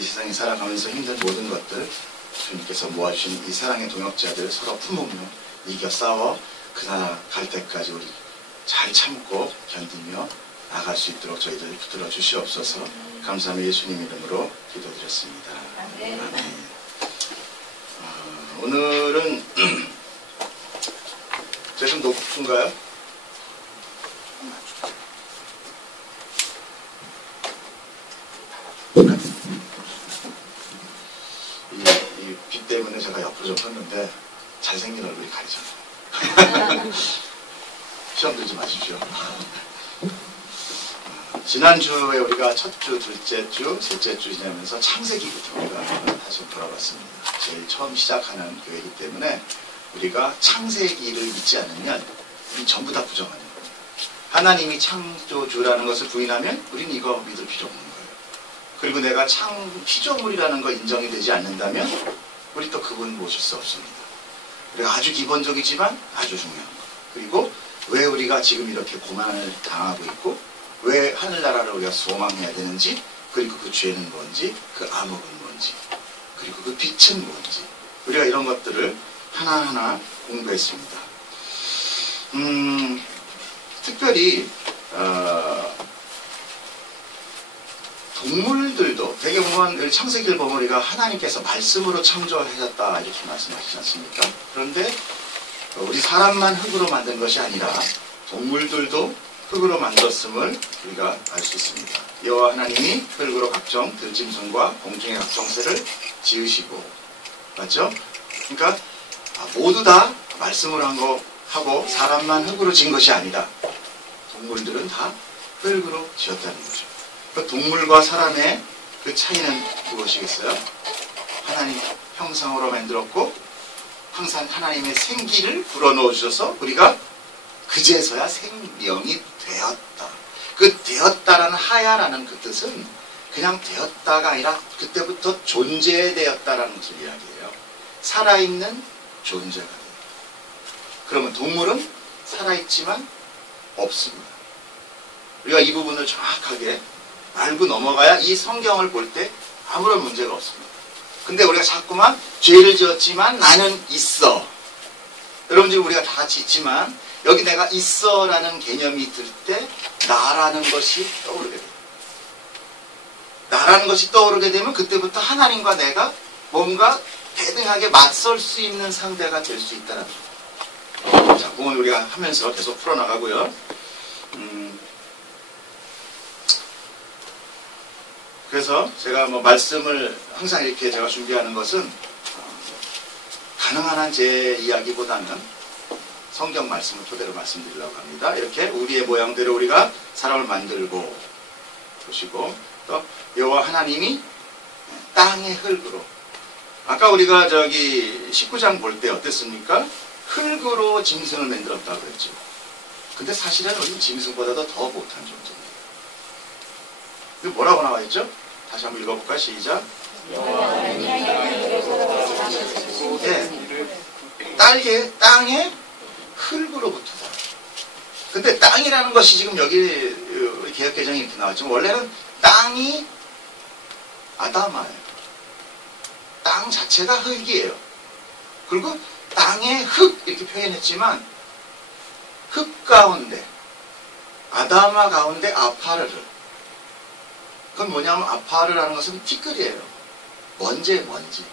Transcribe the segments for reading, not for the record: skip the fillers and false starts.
이 세상에 살아가면서 힘든 모든 것들 주님께서 모아주신 이 사랑의 동역자들 서로 품으며 이겨 싸워 그 나라 갈 때까지 우리 잘 참고 견디며 나갈 수 있도록 저희들 붙들어 주시옵소서. 감사하며 예수님 이름으로 기도드렸습니다. 아멘. 오늘은 제가 좀 높은가요? 이 빛 때문에 제가 옆으로 좀 섰는데 잘생긴 얼굴이 가리잖아요. 시험 들지 마십시오. 지난주에 우리가 첫 주, 둘째 주, 셋째 주 지나면서 창세기부터 우리가 다시 돌아봤습니다. 제일 처음 시작하는 교회이기 때문에 우리가 창세기를 믿지 않으면 우리 전부 다 부정하는 거예요. 하나님이 창조주라는 것을 부인하면 우리는 이거 믿을 필요 없는 거예요. 그리고 내가 피조물이라는 거 인정이 되지 않는다면 우리 또 그분 모실 수 없습니다. 우리가 아주 기본적이지만 아주 중요한 거. 그리고 왜 우리가 지금 이렇게 고난을 당하고 있고 왜 하늘나라를 우리가 소망해야 되는지, 그리고 그 죄는 뭔지, 그 암흑은 뭔지, 그리고 그 빛은 뭔지, 우리가 이런 것들을 하나하나 공부했습니다. 특별히 동물들도 되게 보면 창세기를 보면 우리가 하나님께서 말씀으로 창조하셨다 이렇게 말씀하시지 않습니까? 그런데 우리 사람만 흙으로 만든 것이 아니라 동물들도 흙으로 만들었음을 우리가 알 수 있습니다. 여호와 하나님이 흙으로 각종 들짐승과 공중의 각종 새를 지으시고, 맞죠? 그러니까 모두 다 말씀으로 한 거 하고 사람만 흙으로 지은 것이 아니다. 동물들은 다 흙으로 지었다는 거죠. 그 동물과 사람의 그 차이는 무엇이겠어요? 하나님 형상으로 만들었고 항상 하나님의 생기를 불어넣어 주셔서 우리가 그제서야 생명이 되었다. 그 되었다라는 하야라는 그 뜻은 그냥 되었다가 아니라 그때부터 존재되었다라는 것을 이야기해요. 살아있는 존재가 돼요. 그러면 동물은 살아있지만 없습니다. 우리가 이 부분을 정확하게 알고 넘어가야 이 성경을 볼 때 아무런 문제가 없습니다. 근데 우리가 자꾸만 죄를 지었지만 나는 있어. 여러분 지금 우리가 다 같이 있지만 여기 내가 있어라는 개념이 들 때 나라는 것이 떠오르게 돼요. 나라는 것이 떠오르게 되면 그때부터 하나님과 내가 뭔가 대등하게 맞설 수 있는 상대가 될 수 있다는 거죠. 자, 오늘 우리가 하면서 계속 풀어나가고요. 그래서 제가 뭐 말씀을 항상 이렇게 제가 준비하는 것은 가능한 한 제 이야기보다는 성경 말씀을 토대로 말씀드리려고 합니다. 이렇게 우리의 모양대로 우리가 사람을 만들고 보시고, 또 여호와 하나님이 땅의 흙으로, 아까 우리가 저기 19장 볼 때 어땠습니까? 흙으로 짐승을 만들었다고 그랬죠. 근데 사실은 우리 짐승보다도 더 못한 존재입니다. 이거 뭐라고 나와 있죠? 다시 한번 읽어볼까요? 시작. 네. 땅의 흙으로부터다. 근데 땅이라는 것이 지금 여기 개역개정이 이렇게 나왔지만 원래는 땅이 아담아예요. 땅 자체가 흙이에요. 그리고 땅의 흙 이렇게 표현했지만 흙 가운데 아담아 가운데 아파르르, 그건 뭐냐면 아파르라는 것은 티끌이에요. 먼지에 먼지.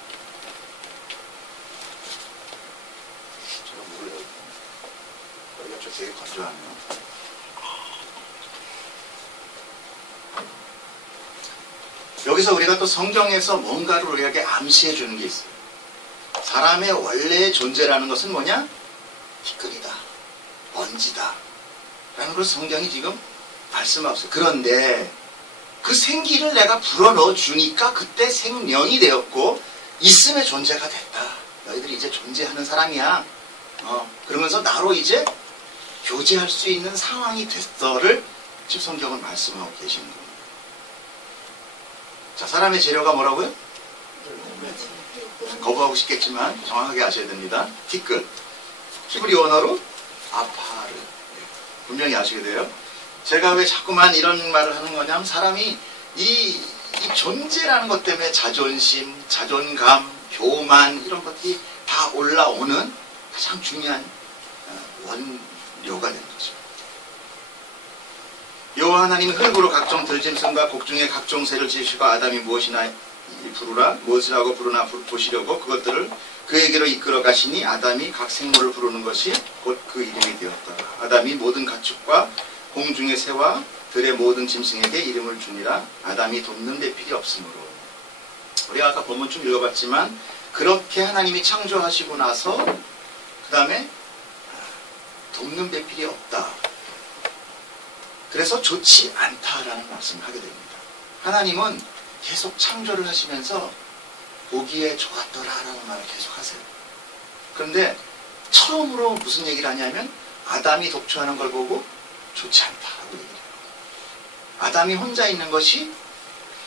제가 몰라요. 여기가 좀 되게 건조하네요. 여기서 우리가 또 성경에서 뭔가를 우리에게 암시해 주는 게 있어요. 사람의 원래의 존재라는 것은 뭐냐? 티끌이다. 먼지다. 라는 걸 성경이 지금 말씀하고 있어요. 그런데 그 생기를 내가 불어넣어 주니까 그때 생명이 되었고 있음의 존재가 됐다. 너희들이 이제 존재하는 사람이야. 그러면서 나로 이제 교제할 수 있는 상황이 됐어를 지금 성경은 말씀하고 계시는 겁니다. 자, 사람의 재료가 뭐라고요? 거부하고 싶겠지만 정확하게 아셔야 됩니다. 티끌. 히브리 원어로 아파르. 분명히 아시게 돼요. 제가 왜 자꾸만 이런 말을 하는 거냐면 사람이 이 이 존재라는 것 때문에 자존심, 자존감, 교만 이런 것들이 다 올라오는 가장 중요한 원료가 되는 거죠. 여호와 하나님이 흙으로 각종 들짐승과 곡중의 각종 새를 지으시고 아담이 무엇이나 부르라 무엇이라고 부르나 보시려고 그것들을 그에게로 이끌어 가시니 아담이 각 생물을 부르는 것이 곧 그 이름이 되었다. 아담이 모든 가축과 공중의 새와 들의 모든 짐승에게 이름을 주니라. 아담이 돕는 배필이 없으므로. 우리가 아까 본문 좀 읽어봤지만 그렇게 하나님이 창조하시고 나서 그 다음에 돕는 배필이 없다. 그래서 좋지 않다라는 말씀을 하게 됩니다. 하나님은 계속 창조를 하시면서 보기에 좋았더라라는 말을 계속 하세요. 그런데 처음으로 무슨 얘기를 하냐면 아담이 독초하는 걸 보고 좋지 않다라고 얘기해요. 아담이 혼자 있는 것이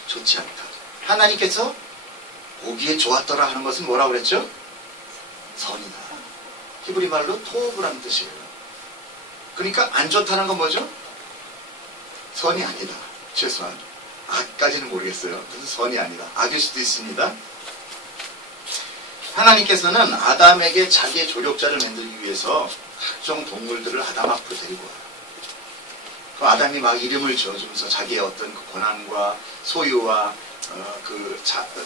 좋지 않다. 하나님께서 보기에 좋았더라 하는 것은 뭐라고 그랬죠? 선이다. 히브리 말로 토브라는 뜻이에요. 그러니까 안 좋다는 건 뭐죠? 선이 아니다. 최소한 악까지는 모르겠어요. 그래서 선이 아니다. 악일 수도 있습니다. 하나님께서는 아담에게 자기의 조력자를 만들기 위해서 각종 동물들을 아담 앞으로 데리고 와요. 그 아담이 막 이름을 지어주면서 자기의 어떤 그 고난과 소유와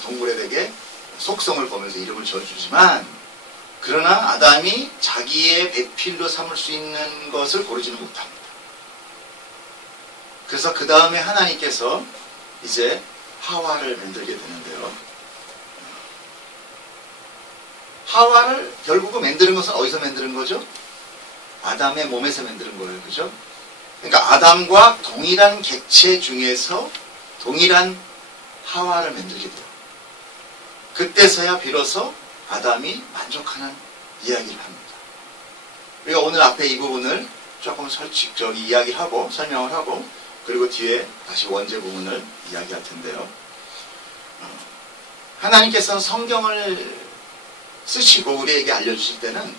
동물에 속성을 보면서 이름을 지어주지만 그러나 아담이 자기의 배필로 삼을 수 있는 것을 고르지는 못합니다. 그래서 그 다음에 하나님께서 이제 하와를 만들게 되는데요. 하와를 결국은 만드는 것은 어디서 만드는 거죠? 아담의 몸에서 만드는 거예요. 그죠? 그러니까 아담과 동일한 객체 중에서 동일한 하와를 만들게 돼요. 그때서야 비로소 아담이 만족하는 이야기를 합니다. 우리가 오늘 앞에 이 부분을 조금 이야기를 하고 설명을 하고 그리고 뒤에 다시 원제 부분을 이야기할 텐데요. 하나님께서는 성경을 쓰시고 우리에게 알려주실 때는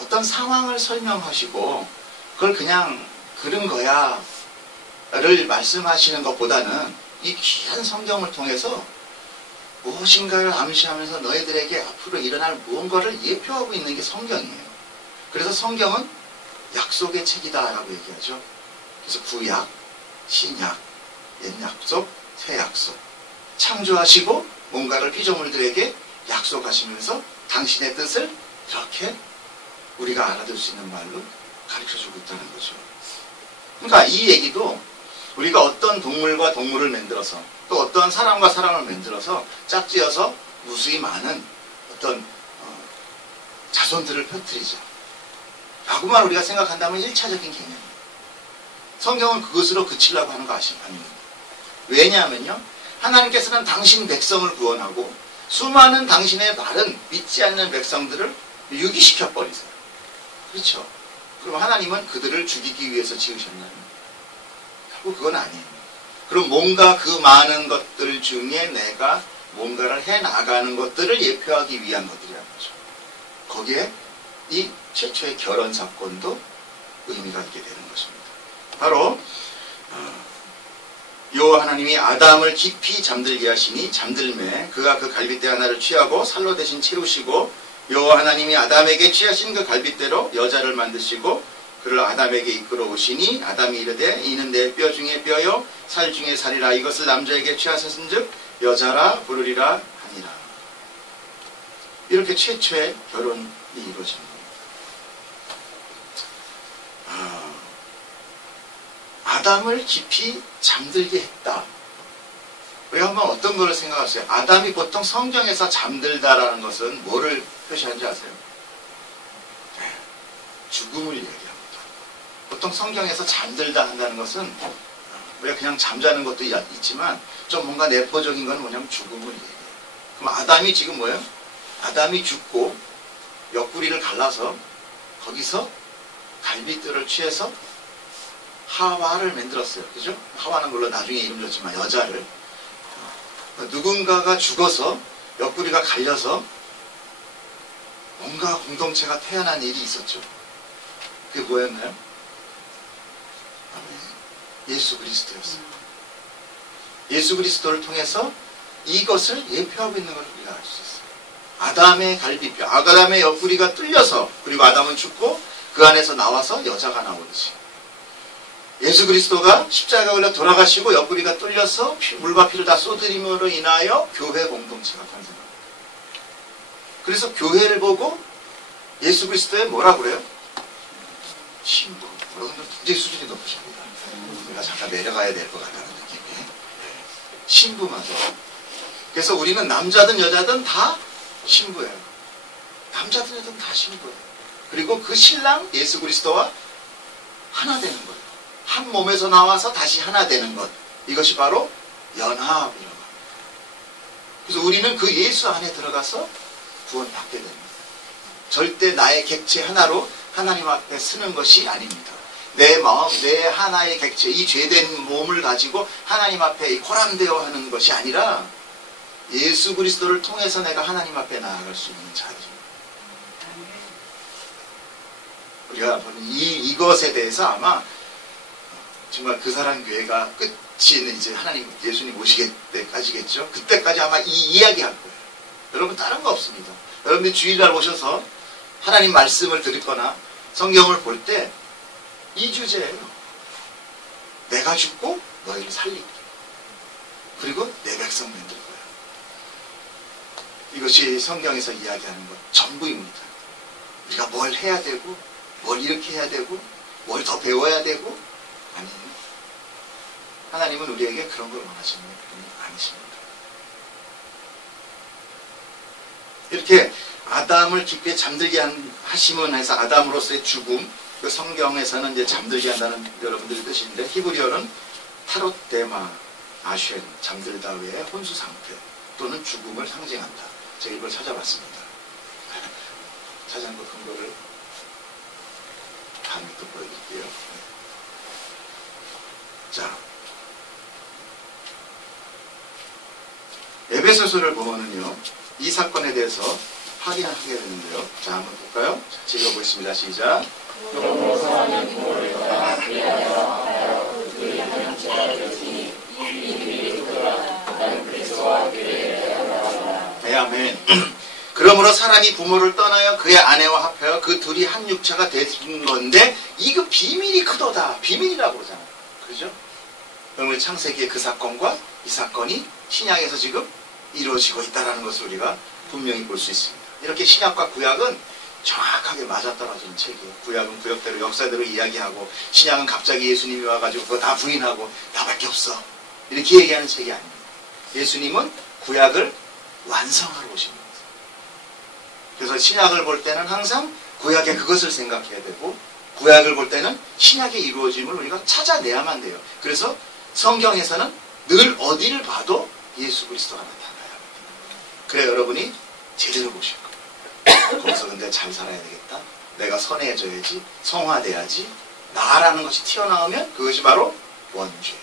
어떤 상황을 설명하시고 그걸 그냥 그런 거야 를 말씀하시는 것보다는 이 귀한 성경을 통해서 무엇인가를 암시하면서 너희들에게 앞으로 일어날 무언가를 예표하고 있는 게 성경이에요. 그래서 성경은 약속의 책이다 라고 얘기하죠. 그래서 구약, 신약, 옛약속, 새약속 창조하시고 뭔가를 피조물들에게 약속하시면서 당신의 뜻을 이렇게 우리가 알아들 수 있는 말로 가르쳐주고 있다는 거죠. 그러니까 이 얘기도 우리가 어떤 동물과 동물을 만들어서 또 어떤 사람과 사람을 만들어서 짝지어서 무수히 많은 어떤 자손들을 펴뜨리자 라고만 우리가 생각한다면 1차적인 개념이에요. 성경은 그것으로 그치려고 하는 거 아닙니다. 왜냐하면요 하나님께서는 당신 백성을 구원하고 수많은 당신의 다른 믿지 않는 백성들을 유기시켜 버리세요. 그렇죠? 그럼 하나님은 그들을 죽이기 위해서 지으셨나요? 결국 그건 아니에요. 그럼 뭔가 그 많은 것들 중에 내가 뭔가를 해나가는 것들을 예표하기 위한 것들이라는 거죠. 거기에 이 최초의 결혼 사건도 의미가 있게 되는 것입니다. 바로 여호와 하나님이 아담을 깊이 잠들게 하시니 잠들매 그가 그 갈빗대 하나를 취하고 살로 대신 채우시고 여호와 하나님이 아담에게 취하신 그 갈빗대로 여자를 만드시고 그를 아담에게 이끌어 오시니 아담이 이르되 이는 내 뼈 중에 뼈요 살 중에 살이라 이것을 남자에게 취하셨은즉 여자라 부르리라 하니라. 이렇게 최초의 결혼이 이루어진 겁니다. 아담을 깊이 잠들게 했다. 우리가 한번 어떤 걸 생각하세요? 아담이 보통 성경에서 잠들다라는 것은 뭐를 표시하는지 아세요? 네, 죽음을 얘기합니다. 보통 성경에서 잠들다 한다는 것은 우리가 그냥 잠자는 것도 있지만 좀 뭔가 내포적인 건 뭐냐면 죽음을 얘기해요. 그럼 아담이 지금 뭐예요? 아담이 죽고 옆구리를 갈라서 거기서 갈빗대를 취해서 하와를 만들었어요. 그죠? 하와는 물론 나중에 이름 줬지만 여자를 누군가가 죽어서 옆구리가 갈려서 뭔가 공동체가 태어난 일이 있었죠. 그게 뭐였나요? 예수 그리스도였어요. 예수 그리스도를 통해서 이것을 예표하고 있는 걸 우리가 알 수 있어요. 아담의 갈비뼈, 아담의 옆구리가 뚫려서, 그리고 아담은 죽고 그 안에서 나와서 여자가 나오듯이, 예수 그리스도가 십자가 걸려 돌아가시고 옆구리가 뚫려서 물과 피를 다 쏟으림으로 인하여 교회 공동체가 탄생합니다. 그래서 교회를 보고 예수 그리스도의 뭐라 그래요? 신부. 여러분들 굉장히 수준이 높으십니다. 우리가 잠깐 내려가야 될 것 같다는 느낌이. 신부마저. 그래서 우리는 남자든 여자든 다 신부예요. 남자든 여자든 다 신부예요. 그리고 그 신랑 예수 그리스도와 하나 되는 거예요. 한 몸에서 나와서 다시 하나 되는 것. 이것이 바로 연합이라고 합니다. 그래서 우리는 그 예수 안에 들어가서 구원받게 됩니다. 절대 나의 객체 하나로 하나님 앞에 서는 것이 아닙니다. 내 마음, 내 하나의 객체, 이 죄된 몸을 가지고 하나님 앞에 호람되어 하는 것이 아니라 예수 그리스도를 통해서 내가 하나님 앞에 나아갈 수 있는 자리입니다. 우리가 보는 이것에 대해서 아마 정말 그 사람 교회가 끝이 이제 하나님, 예수님 오시게 때까지겠죠. 그때까지 아마 이 이야기 할 거예요. 여러분 다른 거 없습니다. 여러분들이 주일날 오셔서 하나님 말씀을 듣거나 성경을 볼 때 이 주제예요. 내가 죽고 너희를 살리고 그리고 내 백성 만들 거야. 이것이 성경에서 이야기하는 것 전부입니다. 우리가 뭘 해야 되고 뭘 이렇게 해야 되고 뭘 더 배워야 되고 아니에요. 하나님은 우리에게 그런 걸 원하시는 분이 아니십니다. 이렇게 아담을 깊게 잠들게 하심은 해서 아담으로서의 죽음, 그 성경에서는 이제 잠들게 한다는 여러분들의 뜻인데 히브리어는 타롯데마 아쉔, 잠들다 외에 혼수 상태 또는 죽음을 상징한다. 제가 이걸 찾아봤습니다. 찾아낸 그 근거를 다음에 또 보여드릴게요. 자, 에베소서를 보면은요, 이 사건에 대해서 확인을 하게 되는데요. 자, 한번 볼까요? 같이 읽어보겠습니다. 시작. 네, 아멘. 그러므로 사람이 부모를 떠나여 그의 아내와 합하여 그 둘이 한 육체가 되는 건데 이거 비밀이 크도다. 비밀이라고 그러잖아요. 그죠? 그러면 창세기의 그 사건과 이 사건이 신약에서 지금 이루어지고 있다는 것을 우리가 분명히 볼 수 있습니다. 이렇게 신약과 구약은 정확하게 맞아떨어진 책이에요. 구약은 구약대로 역사대로 이야기하고 신약은 갑자기 예수님이 와가지고 그거 다 부인하고 나밖에 없어 이렇게 얘기하는 책이 아닙니다. 예수님은 구약을 완성하러 오신 겁니다. 그래서 신약을 볼 때는 항상 구약의 그것을 생각해야 되고 구약을 볼 때는 신약의 이루어짐을 우리가 찾아내야만 돼요. 그래서 성경에서는 늘 어디를 봐도 예수 그리스도가 나타나야 합니다. 그래 여러분이 제대로 보실 거예요. 거기서 근데 잘 살아야 되겠다. 내가 선해져야지. 성화돼야지. 나라는 것이 튀어나오면 그것이 바로 원죄예요.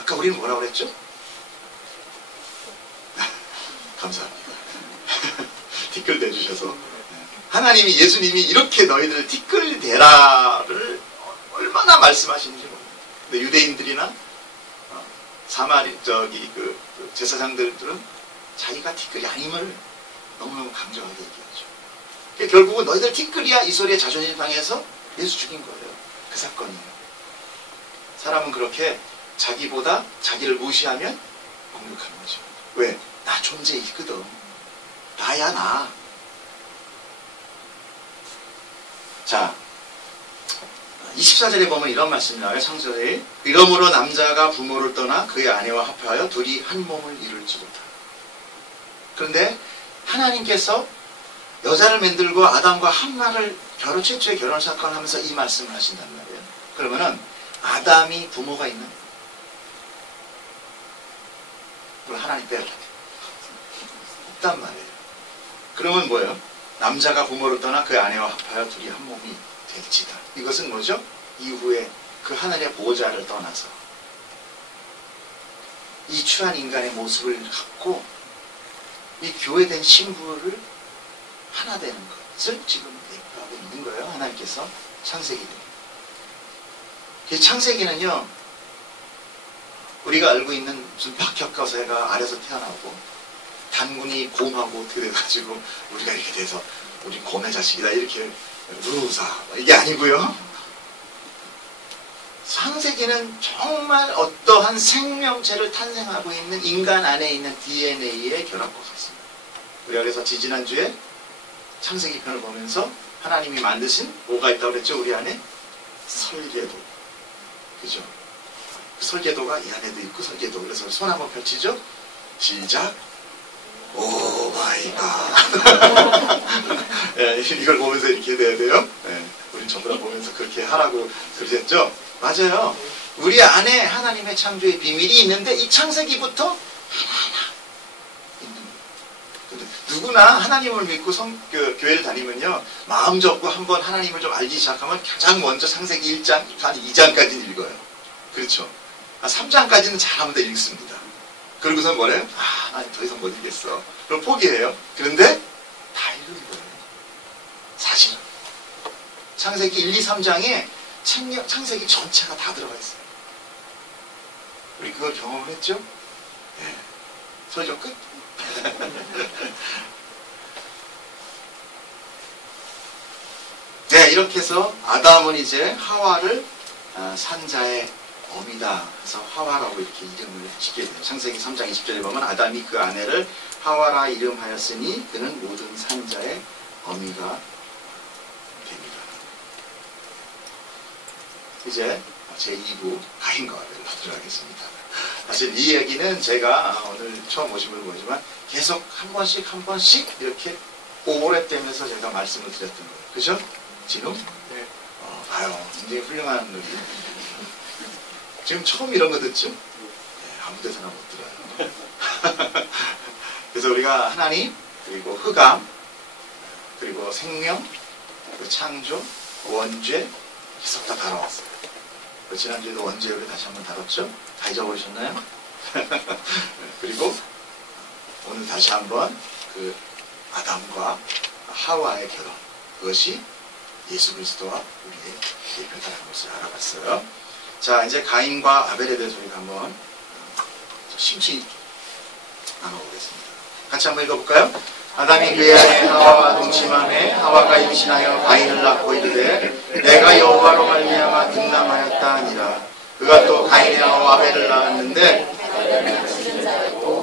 아까 우리는 뭐라고 그랬죠? 감사합니다. 티끌 대주셔서. 하나님이 예수님이 이렇게 너희들 티끌 대라를 얼마나 말씀하시는지 모릅니다. 근데 유대인들이나 사마리 그 제사장들은 자기가 티끌이 아님을 너무너무 강조하게 얘기하죠. 그러니까 결국은 너희들 티끌이야 이 소리에 자존심 상해서 예수 죽인 거예요. 그 사건이에요. 사람은 그렇게 자기보다 자기를 무시하면 공격하는 거죠. 왜? 나 존재 있거든. 나야 나. 자, 24절에 보면 이런 말씀이 나와요. 창세기. 이러므로 남자가 부모를 떠나 그의 아내와 합하여 둘이 한 몸을 이룰지 못하라. 그런데 하나님께서 여자를 만들고 아담과 한나를 최초의 결혼 사건을 하면서 이 말씀을 하신단 말이에요. 그러면은 아담이 부모가 있는 그걸 하나님 빼야 돼. 없단 말이에요. 그러면 뭐예요? 남자가 부모를 떠나 그 아내와 합하여 둘이 한 몸이 될지다. 이것은 뭐죠? 이후에 그 하늘의 보호자를 떠나서 이 추한 인간의 모습을 갖고 이 교회된 신부를 하나 되는 것을 지금 얘기하고 있는 거예요. 하나님께서 창세기는. 이 창세기는요, 우리가 알고 있는 무슨 박혁거세가 아래서 태어나고 단군이 곰하고 들어가지고 우리가 이렇게 돼서 우리 곰의 자식이다 이렇게 루사 이게 아니고요. 창세기는 정말 어떠한 생명체를 탄생하고 있는 인간 안에 있는 DNA의 결합과 같습니다. 우리가 그래서 지지난주에 창세기 편을 보면서 하나님이 만드신 뭐가 있다고 그랬죠? 우리 안에 설계도. 그죠? 그 설계도가 이 안에도 있고 설계도. 그래서 손 한번 펼치죠? 시작. 오 마이 갓. 예, 이걸 보면서 이렇게 돼야 돼요. 예, 우린 전부 다 보면서 그렇게 하라고 그러셨죠? 맞아요. 우리 안에 하나님의 창조의 비밀이 있는데 이 창세기부터 하나하나 있는 거예요. 근데 누구나 하나님을 믿고 교회를 다니면요. 마음 접고 한번 하나님을 좀 알기 시작하면 가장 먼저 창세기 1장, 한 2장까지는 읽어요. 그렇죠. 3장까지는 잘하면 다 읽습니다. 그러고서 뭐래요? 난 더 이상 못 읽겠어. 그럼 포기해요. 그런데 다 읽은 거예요. 사실은. 창세기 1, 2, 3장에 창세기 전체가 다 들어가 있어요. 우리 그걸 경험을 했죠? 네. 설교 끝? 네, 이렇게 해서 아담은 이제 하와를 산자의 어미다 해서 하와라고 이렇게 이름을 짓게 돼요. 창세기 3장 20절에 보면 아담이 그 아내를 하와라 이름하였으니 그는 모든 산자의 어미가 됩니다. 이제 제2부 가인과 아벨을 하도록 하겠습니다. 사실 이 얘기는 제가 오늘 처음 오신 분을 보지만 계속 한 번씩 이렇게 오랫되면서 제가 말씀을 드렸던 거예요. 그죠? 진우? 네. 봐요. 굉장히 훌륭한 우리. 지금 처음 이런 거 듣죠? 네, 아무 데서나 못 들어요. 그래서 우리가 하나님, 그리고 흑암, 그리고 생명, 그리고 창조, 원죄 계속 다 다뤄왔어요. 지난주에도 원죄를 다시 한번 다뤘죠? 다 잊어버리셨나요? 그리고 오늘 다시 한번 그 아담과 하와의 결혼, 그것이 예수 그리스도와 우리의 대표다라는 것을 알아봤어요. 자, 이제 가인과 아벨에 대해서 우리가 한번 심취 나눠보겠습니다. 같이 한번 읽어볼까요? 아담이 그의 아내 하와와 동침하매 하와가 임신하여 가인을 낳고 이르되 내가 여호와로 말미암아 등남하였다 하니라. 그가 또 가인의 아우 아벨을 낳았는데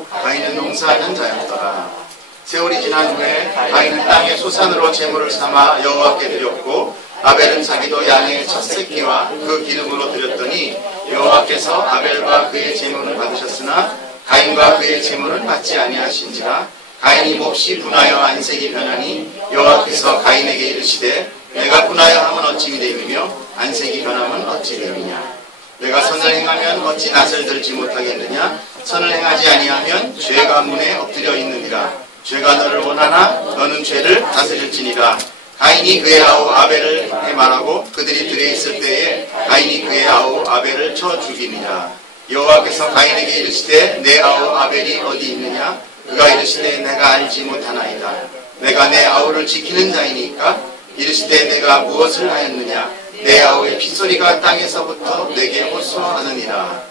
가인은 농사하는 자였더라. 세월이 지난 후에 가인은 땅의 소산으로 제물을 삼아 여호와께 드렸고 아벨은 자기도 양의 첫 새끼와 그 기름으로 드렸더니 여호와께서 아벨과 그의 제물을 받으셨으나 가인과 그의 제물은 받지 아니하신지라. 가인이 몹시 분하여 안색이 변하니 여호와께서 가인에게 이르시되 내가 분하여 함은 어찌 미됨이며 안색이 변함은 어찌 됨이냐. 내가 선을 행하면 어찌 낯을 들지 못하겠느냐. 선을 행하지 아니하면 죄가 문에 엎드려 있느니라. 죄가 너를 원하나 너는 죄를 다스릴지니라. 가인이 그의 아우 아벨을 해말하고 그들이 들에 있을 때에 가인이 그의 아우 아벨을 쳐 죽이니라. 여호와께서 가인에게 이르시되 내 아우 아벨이 어디 있느냐. 그가 이르시되 내가 알지 못하나이다. 내가 내 아우를 지키는 자이니까. 이르시되 내가 무엇을 하였느냐. 내 아우의 핏소리가 땅에서부터 내게 호소하느니라.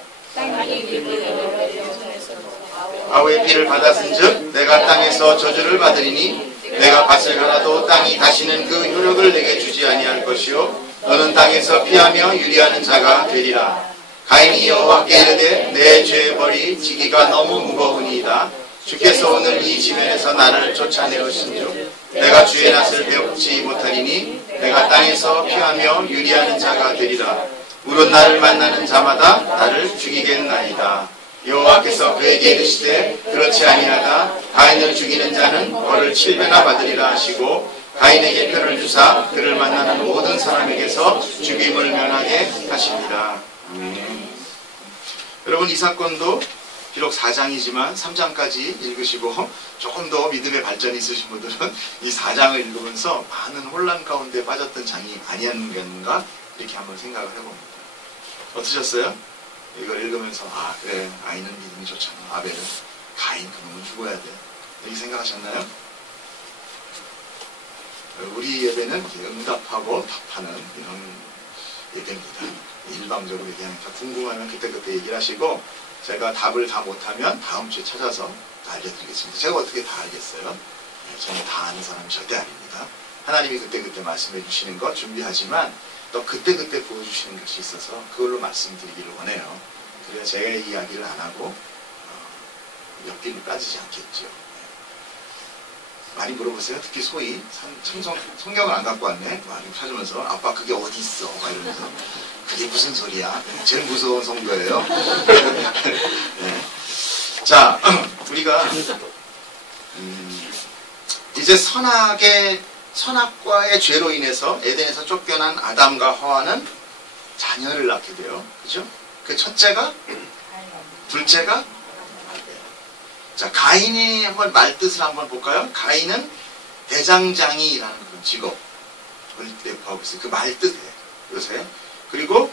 아우의 피를 받았은즉 내가 땅에서 저주를 받으리니 내가 밭을 갈아도 땅이 다시는 그 효력을 내게 주지 아니할 것이요 너는 땅에서 피하며 유리하는 자가 되리라. 가인이 여호와께 이르되 내 죄의 벌이 지기가 너무 무거우니이다. 주께서 오늘 이 지면에서 나를 쫓아내오신즉 내가 주의 낯을 배우지 못하리니 내가 땅에서 피하며 유리하는 자가 되리라. 물은 나를 만나는 자마다 나를 죽이겠나이다. 여호와께서 그에게 이르시되 그렇지 아니하다. 가인을 죽이는 자는 벌을 7배나 받으리라 하시고 가인에게 표를 주사 그를 만나는 모든 사람에게서 죽임을 면하게 하십니다. 여러분 이 사건도 비록 4장이지만 3장까지 읽으시고 조금 더 믿음의 발전이 있으신 분들은 이 4장을 읽으면서 많은 혼란 가운데 빠졌던 장이 아니었는가 이렇게 한번 생각을 해봅니다. 어떠셨어요? 이걸 읽으면서 그래 아이는 믿음이 좋잖아. 아벨은 가인 그놈은 죽어야 돼. 이렇게 생각하셨나요? 우리 예배는 응답하고 답하는 이런 예배입니다. 일방적으로 얘기하니까 궁금하면 그때그때 얘기를 하시고 제가 답을 다 못하면 다음 주에 찾아서 알려드리겠습니다. 제가 어떻게 다 알겠어요? 저는 다 아는 사람은 절대 아닙니다. 하나님이 그때그때 말씀해 주시는 것 준비하지만 또 그때그때 보여주시는 것이 있어서 그걸로 말씀드리기를 원해요. 그래야 제가 이야기를 안 하고 옆길을 빠지지 않겠죠. 많이 물어보세요. 특히 소위 성경을 안 갖고 왔네. 많이 찾으면서 아빠 그게 어디 있어? 막 이러면서 그게 무슨 소리야? 제일 무서운 성도예요. 네. 자, 우리가 이제 선악과의 죄로 인해서 에덴에서 쫓겨난 아담과 하와는 자녀를 낳게 돼요. 그죠? 그 첫째가, 둘째가, 자, 가인이 한번 말뜻을 한번 볼까요? 가인은 대장장이라는 그런 직업을 내포하고 있어요. 그 말뜻이에요. 그러세요? 그리고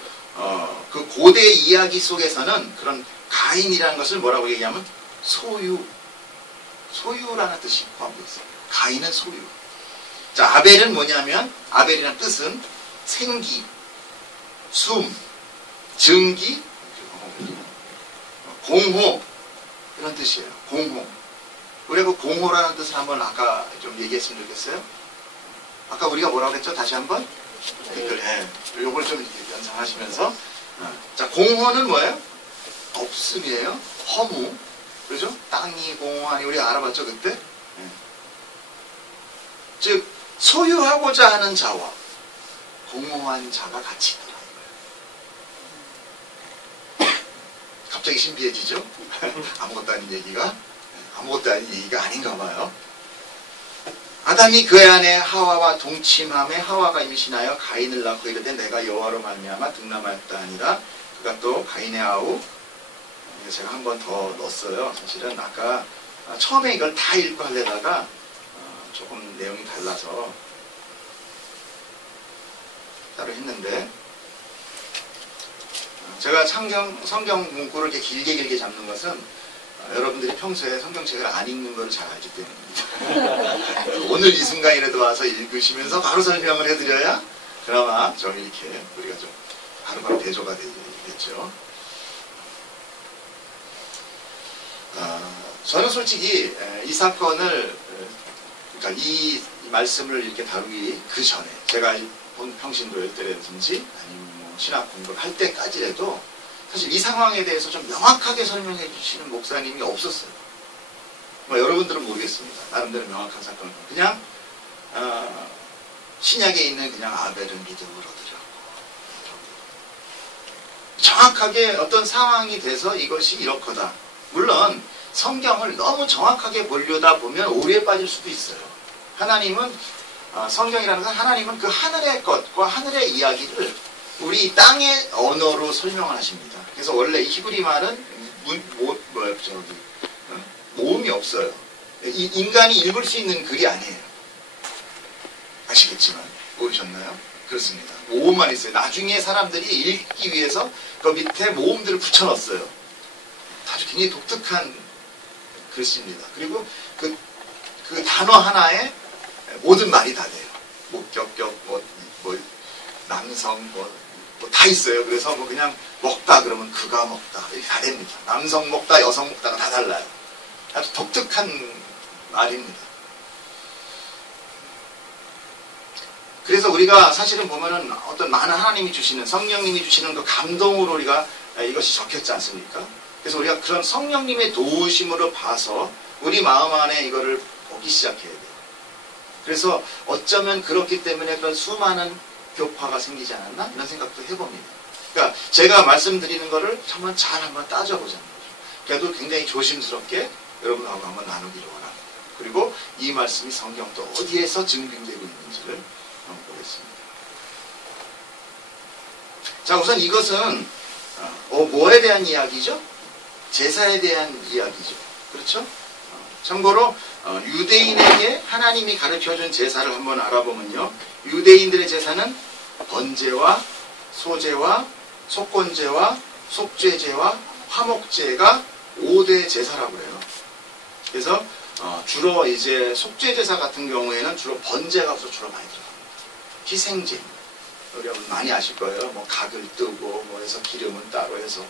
그 고대 이야기 속에서는 그런 가인이라는 것을 뭐라고 얘기하면 소유라는 뜻이 포함되어 있어요. 가인은 소유. 자, 아벨은 뭐냐면 아벨이라는 뜻은 생기, 숨, 증기, 공호 이런 뜻이에요. 공호. 우리가 그 공호라는 뜻을 한번 아까 좀 얘기했으면 좋겠어요. 아까 우리가 뭐라고 했죠? 다시 한번 댓글. 요걸 좀 연상하시면서. 자, 공호는 뭐예요? 없음이에요. 허무. 그렇죠? 땅이 공허하니 우리가 알아봤죠 그때? 즉 소유하고자 하는 자와 공허한 자가 같이 있더라. 갑자기 신비해지죠? 아무것도 아닌 얘기가 아닌가 봐요. 아담이 그의 아내 하와와 동침함에 하와가 임신하여 가인을 낳고 이르되 내가 여호와로 말미암아 등남하였다 하니라. 그가 또 가인의 아우, 제가 한 번 더 넣었어요. 사실은 아까 처음에 이걸 다 읽고 하려다가 조금 내용이 달라서 따로 했는데, 제가 성경 문구를 이렇게 길게 잡는 것은 여러분들이 평소에 성경책을 안 읽는 걸 잘 알기 때문입니다. 오늘 이 순간이라도 와서 읽으시면서 바로 설명을 해드려야 그나마 좀 이렇게 우리가 좀 바로바로 대조가 되겠죠. 저는 솔직히 이 사건을, 그러니까 이 말씀을 이렇게 다루기 그 전에 제가 평신도일 때라든지 아니면 뭐 신학 공부를 할 때까지라도 사실 이 상황에 대해서 좀 명확하게 설명해 주시는 목사님이 없었어요. 뭐 여러분들은 모르겠습니다. 나름대로 명확한 사건은 그냥 신약에 있는 그냥 아벨은 믿음으로 드렸고, 정확하게 어떤 상황이 돼서 이것이 이렇거다. 물론 성경을 너무 정확하게 보려다 보면 오류에 빠질 수도 있어요. 하나님은 성경이라는 건 하나님은 그 하늘의 것과 하늘의 이야기를 우리 땅의 언어로 설명을 하십니다. 그래서 원래 히브리 말은 모음이 없어요. 인간이 읽을 수 있는 글이 아니에요. 아시겠지만 모르셨나요? 그렇습니다. 모음만 있어요. 나중에 사람들이 읽기 위해서 그 밑에 모음들을 붙여넣었어요. 아주 굉장히 독특한 글씨입니다. 그리고 그 단어 하나에 모든 말이 다 돼요. 목격격, 남성, 다 있어요. 그래서 그냥 먹다 그러면 그가 먹다 이렇게 다 됩니다. 남성 먹다, 여성 먹다가 다 달라요. 아주 독특한 말입니다. 그래서 우리가 사실은 보면은 어떤 많은 하나님이 주시는, 성령님이 주시는 그 감동으로 우리가 이것이 적혔지 않습니까? 그래서 우리가 그런 성령님의 도우심으로 봐서 우리 마음 안에 이거를 보기 시작해야 돼요. 그래서 어쩌면 그렇기 때문에 그런 수많은 교파가 생기지 않았나? 이런 생각도 해봅니다. 그러니까 제가 말씀드리는 거를 잘 한번 따져보자는 거죠. 그래도 굉장히 조심스럽게 여러분하고 한번 나누기를 원합니다. 그리고 이 말씀이 성경 또 어디에서 증빙되고 있는지를 한번 보겠습니다. 자, 우선 이것은 뭐에 대한 이야기죠? 제사에 대한 이야기죠. 그렇죠? 참고로 유대인에게 하나님이 가르쳐준 제사를 한번 알아보면요. 유대인들의 제사는 번제와 소제와 속건제와 속죄제와 화목제가 5대 제사라고 해요. 그래서 주로 이제 속죄제사 같은 경우에는 주로 번제가 주로 많이 들어갑니다. 희생제. 우리가 많이 아실 거예요. 뭐 각을 뜨고 뭐 해서 기름은 따로 해서.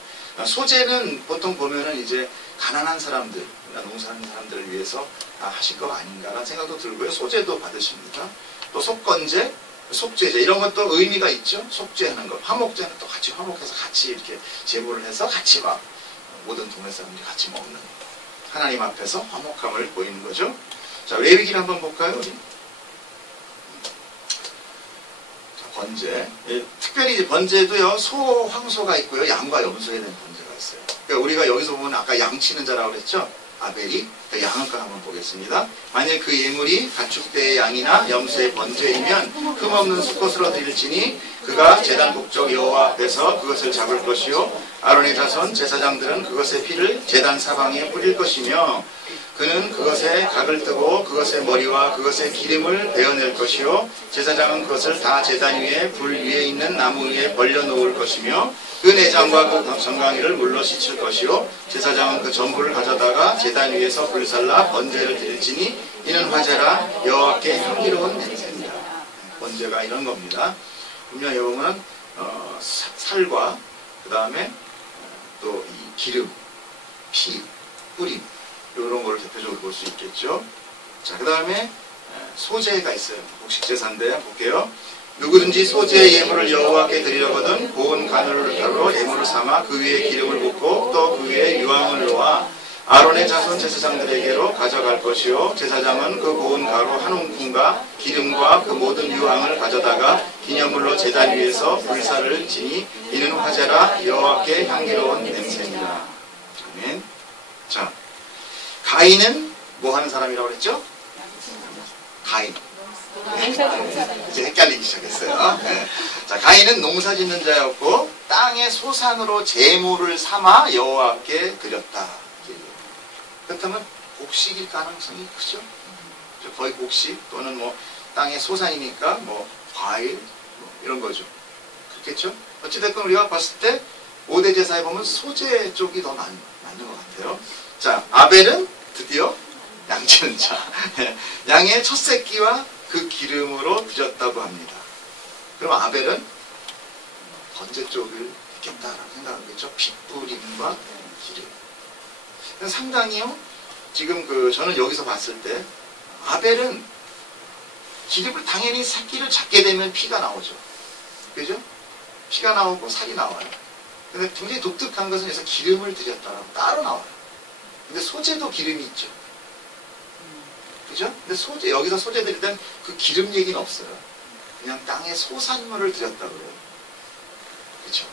소제는 보통 보면은 이제 가난한 사람들, 농사하는 사람들을 위해서 하실 거 아닌가라는 생각도 들고요. 소제도 받으십니다. 또 속건제, 속죄제 이런 것도 의미가 있죠. 속죄하는 것. 화목제는 또 같이 화목해서 같이 이렇게 제물을 해서 같이 막 모든 동네 사람들이 같이 먹는 하나님 앞에서 화목함을 보이는 거죠. 자, 레위기를 한번 볼까요, 우리? 번제. 예, 특별히 이제 번제도요, 소, 황소가 있고요, 양과 염소에 대한 번제가 있어요. 그러니까 우리가 여기서 보면 아까 양 치는 자라고 그랬죠? 아벨이. 그러니까 양을까 한번 보겠습니다. 만약 그 예물이 가축대의 양이나 염소의 번제이면 흠없는 수컷으로 드릴지니 그가 제단 목적 여호와 앞에서 그것을 잡을 것이요 아론의 자손 제사장들은 그것의 피를 제단 사방에 뿌릴 것이며 그는 그것에 각을 뜨고 그것의 머리와 그것의 기름을 베어낼 것이요 제사장은 그것을 다 제단 위에 불 위에 있는 나무 위에 벌려놓을 것이며 그 내장과 그 정강이를 물로 씻을 것이요 제사장은 그 전부를 가져다가 제단 위에서 불살라 번제를 드릴지니 이는 화제라 여호와께 향기로운 냄새입니다. 번제가 이런 겁니다. 분명 여기 보면 살과 그 다음에 또 이 기름, 피, 뿌림 이런 거를 대표적으로 볼 수 있겠죠. 자, 그 다음에 소제가 있어요. 곡식제사인데 볼게요. 누구든지 소제의 예물을 여호와께 드리려거든 고운 가루로 예물을 삼아 그 위에 기름을 붓고 또 그 위에 유황을 놓아 아론의 자손 제사장들에게로 가져갈 것이요 제사장은 그 고운 가루 한 움큼과 기름과 그 모든 유황을 가져다가 기념물로 제단 위에서 불사를 지니 이는 화제라 여호와께 향기로운 냄새입니다. 아멘. 자, 가인은 뭐 하는 사람이라고 그랬죠? 가인. 네. 이제 헷갈리기 시작했어요. 네. 자, 가인은 농사 짓는 자였고 땅의 소산으로 제물을 삼아 여호와께 드렸다. 그렇다면 곡식일 가능성이 크죠. 거의 곡식 또는 뭐 땅의 소산이니까 뭐 과일 뭐 이런 거죠. 그렇겠죠. 어찌됐건 우리가 봤을 때 5대 제사에 보면 소제 쪽이 더 맞는 것 같아요. 자, 아벨은 드디어 양치는 자. 양의 첫 새끼와 그 기름으로 드렸다고 합니다. 그럼 아벨은 번제 쪽을 했겠다라고 생각하겠죠. 핏부림과 기름. 상당히요. 지금 저는 여기서 봤을 때 아벨은 기름을 당연히 새끼를 잡게 되면 피가 나오죠. 그죠? 피가 나오고 살이 나와요. 근데 굉장히 독특한 것은 여기서 기름을 드렸다라고 따로 나와요. 근데 소제도 기름이 있죠. 그죠? 근데 여기서 소제 드릴 때는 그 기름 얘기는 없어요. 그냥 땅에 소산물을 드렸다고 그래요. 그쵸?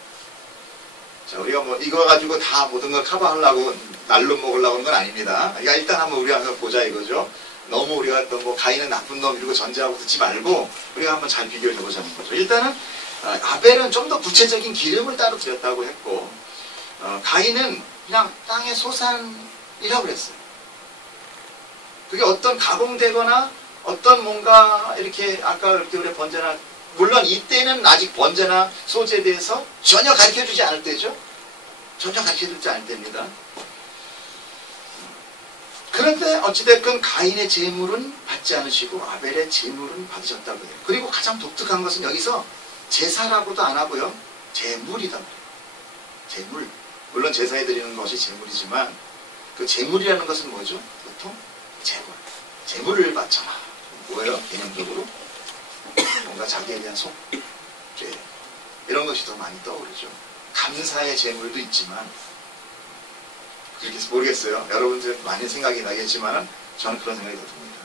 자, 우리가 뭐 이거 가지고 다 모든 걸 커버하려고 날로 먹으려고 하는 건 아닙니다. 그러니까 일단 한번 우리가 한번 보자 이거죠. 너무 우리가 또 뭐 가인은 나쁜 놈 이러고 전제하고 듣지 말고 우리가 한번 잘 비교해 보자는 거죠. 일단은 아벨은 좀 더 구체적인 기름을 따로 드렸다고 했고 가인은 그냥 땅의 소산이라고 그랬어요. 그게 어떤 가공되거나 어떤 뭔가 이렇게 아까 이렇게 우리 번제나 물론 이때는 아직 번제나 소제에 대해서 전혀 가르쳐주지 않을 때죠. 전혀 가르쳐주지 않을 때입니다. 그런데 어찌됐건 가인의 제물은 받지 않으시고 아벨의 제물은 받으셨다고 해요. 그리고 가장 독특한 것은 여기서 제사라고도 안 하고요. 제물이다. 제물. 물론 제사에 드리는 것이 제물이지만 그 제물이라는 것은 뭐죠? 보통 제물. 제물을 바쳐라. 뭐예요? 개념적으로? 뭔가 자기에 대한 속죄 이런 것이 더 많이 떠오르죠. 감사의 제물도 있지만 그렇게 모르겠어요. 여러분들 많이 생각이 나겠지만 저는 그런 생각이 더 듭니다.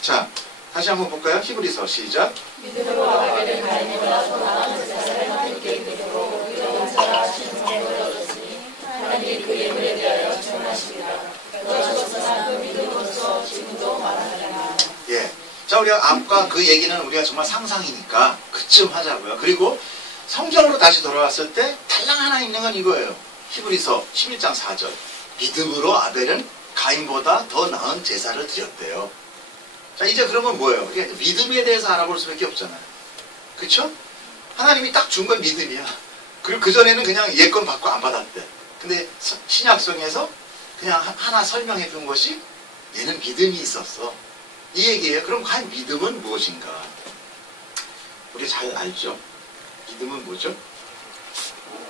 자, 다시 한번 볼까요? 히브리서 시작. 믿음으로 아벨은 가인보다 더 나은 제사를 하나님께 드리고 의로운 자라 하신 성을 얻었으니 하나님이 그 예물에 대하여 주문하십니다. 그것으로서 그 믿음으로써 지금도 말하느니라. 예. 자, 우리가 아까 그 얘기는 우리가 정말 상상이니까 그쯤 하자고요. 그리고 성경으로 다시 돌아왔을 때 달랑 하나 있는 건 이거예요. 히브리서 11장 4절. 믿음으로 아벨은 가인보다 더 나은 제사를 드렸대요. 자, 이제 그러면 뭐예요? 믿음에 대해서 알아볼 수밖에 없잖아요. 그쵸? 하나님이 딱 준 건 믿음이야. 그리고 그전에는 그냥 예권 받고 안 받았대. 근데 신약성에서 그냥 하나 설명해 준 것이 얘는 믿음이 있었어. 이 얘기예요. 그럼 과연 믿음은 무엇인가? 우리 잘 알죠? 믿음은 뭐죠?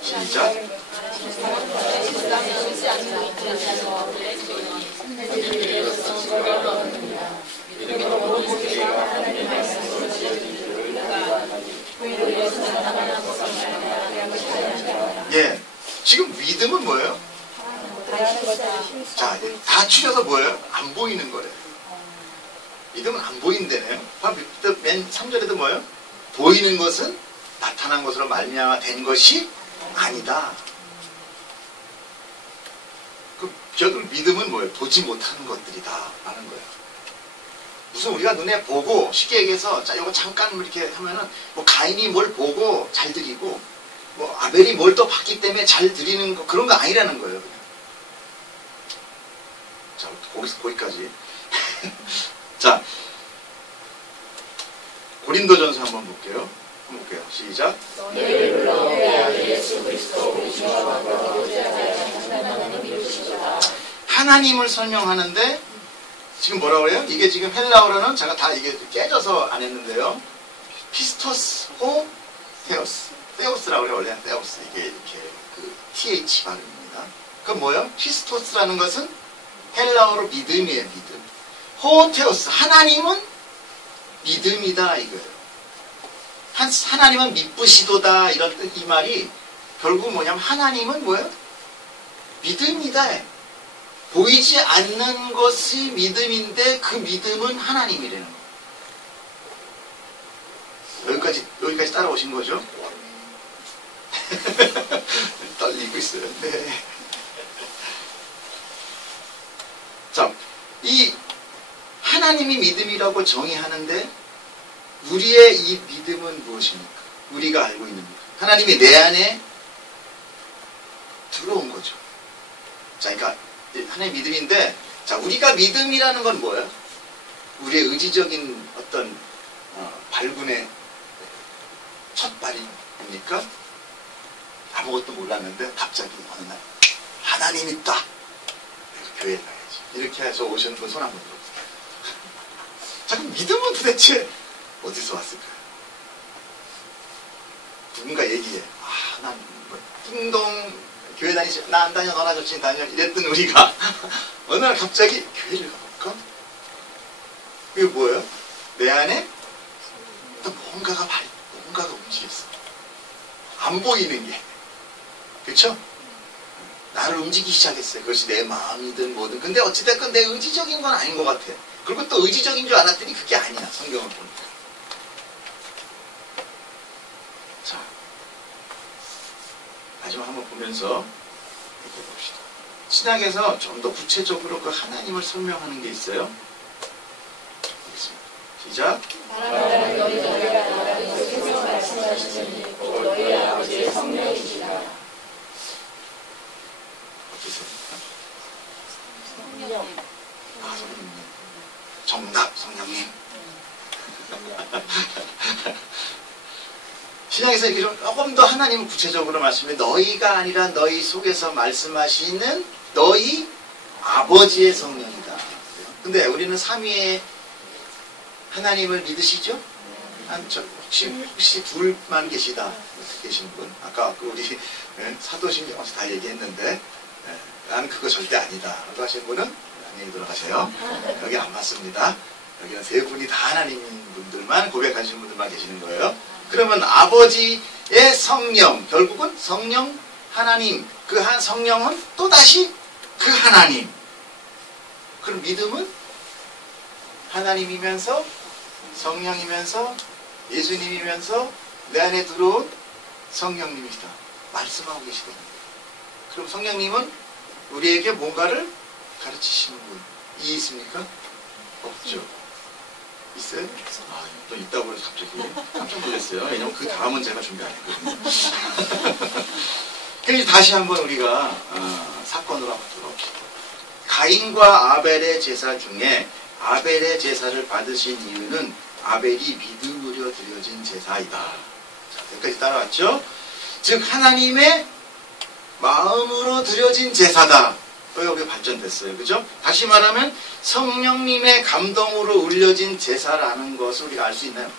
시작. 예. 지금 믿음은 뭐예요? 자, 다 추려서 뭐예요? 안 보이는 거래요. 믿음은 안 보인다네요. 맨 3절에도 뭐예요? 보이는 것은 나타난 것으로 말미암아 된 것이 아니다. 그 결국 믿음은 뭐예요? 보지 못하는 것들이다 라는 거예요. 무슨 우리가 눈에 보고 쉽게 얘기해서 자 이거 잠깐 이렇게 하면은 뭐 가인이 뭘 보고 잘 드리고 뭐 아벨이 뭘 또 봤기 때문에 잘 드리는 거 그런 거 아니라는 거예요. 그냥. 자 거기까지. 자 고린도전서 한번 볼게요. 시작. 하나님을 설명하는데 지금 뭐라고 해요? 이게 지금 헬라어로는 제가 다 이게 깨져서 안 했는데요. 피스토스 호 테오스. 테오스라고 그래요. 원래는 테오스. 이게 이렇게 그 TH 발음입니다. 그건 뭐예요? 피스토스라는 것은 헬라어로 믿음이에요. 믿음. 호 테오스. 하나님은 믿음이다 이거예요. 하나님은 믿으시도다 이런 뜻, 이 말이 결국 뭐냐면 하나님은 뭐예요? 믿음이다. 보이지 않는 것이 믿음인데 그 믿음은 하나님이라는 거예요. 여기까지 따라오신 거죠? 떨리고 있어요. 네. 자, 이 하나님이 믿음이라고 정의하는데 우리의 이 믿음은 무엇입니까? 우리가 알고 있는 믿음. 하나님이 내 안에 들어온 거죠. 자, 그러니까 하나님의 믿음인데, 자, 우리가 믿음이라는 건 뭐예요? 우리의 의지적인 어떤 발군의 첫 발입니까? 아무것도 몰랐는데 갑자기 어느 날 하나님 있다. 교회에 가야지. 이렇게 해서 오시는 분 손 한번 들어보세요. 자, 그럼 믿음은 도대체 어디서 왔을까요? 누군가 얘기해. 아, 난 뭐, 띵동 교회 다니지, 나 안 다녀, 너나 좋지, 다녀. 이랬던 우리가 어느 날 갑자기 교회를 가볼까? 그게 뭐예요? 내 안에 또 뭔가가 움직였어. 안 보이는 게. 그쵸? 나를 움직이기 시작했어요. 그것이 내 마음이든 뭐든. 근데 어찌됐건 내 의지적인 건 아닌 것 같아. 그리고 또 의지적인 줄 알았더니 그게 아니야. 성경을 보니까. 자, 마지막 한번 보면서 이렇게 봅시다. 신약에서 좀 더 구체적으로 그 하나님을 설명하는 게 있어요. 보겠습니다. 시작. 하나님은 너희가 말씀하시니 너희 아버지의 성령이시라. 어떠십니까? 아, 성령님. 정답, 성령님. 신약에서 이렇게 좀 조금 더 하나님을 구체적으로 말씀해 너희가 아니라 너희 속에서 말씀하시는 너희 아버지의 성령이다. 근데 우리는 삼위의 하나님을 믿으시죠? 혹시 둘만 계시다 계신 분? 아까 우리 사도신경에서 다 얘기했는데 나는 그거 절대 아니다 라고 하신 분은 안녕히 들어가세요. 여기 안 맞습니다. 여기는 세 분이 다 하나님인 분들만 고백하시는 분들만 계시는 거예요. 그러면 아버지의 성령, 결국은 성령 하나님, 그 한 성령은 또다시 그 하나님. 그럼 믿음은 하나님이면서 성령이면서 예수님이면서 내 안에 들어온 성령님이시다. 말씀하고 계시거든요. 그럼 성령님은 우리에게 뭔가를 가르치시는 분. 이 있습니까? 없죠. 있어요? 아, 또 있다고 해서 갑자기 깜짝 놀랐어요. 왜냐면 그 다음은 제가 준비 안 했거든요. 그래서 다시 한번 우리가 사건으로 한번 돌아옵시다. 가인과 아벨의 제사 중에 아벨의 제사를 받으신 이유는 아벨이 믿음으로 드려진 제사이다. 자, 여기까지 따라왔죠? 즉 하나님의 마음으로 드려진 제사다. 여기 발전됐어요. 그죠? 다시 말하면 성령님의 감동으로 올려진 제사라는 것을 우리가 알 수 있나요?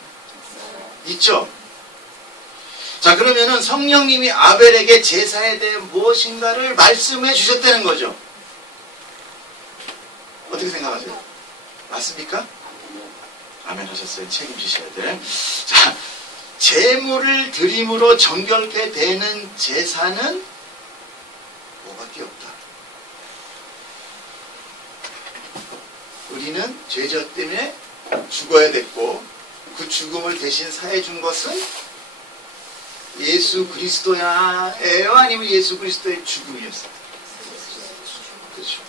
있죠? 자, 그러면은 성령님이 아벨에게 제사에 대해 무엇인가를 말씀해 주셨다는 거죠. 어떻게 생각하세요? 맞습니까? 아멘 하셨어요. 책임지셔야 돼. 자, 제물을 드림으로 정결케 되는 제사는 뭐밖에 없다. 우리는 죄적 때문에 죽어야 됐고 그 죽음을 대신 사해 준 것은 예수 그리스도야예요? 아니면 예수 그리스도의 죽음이었어요? 그렇죠.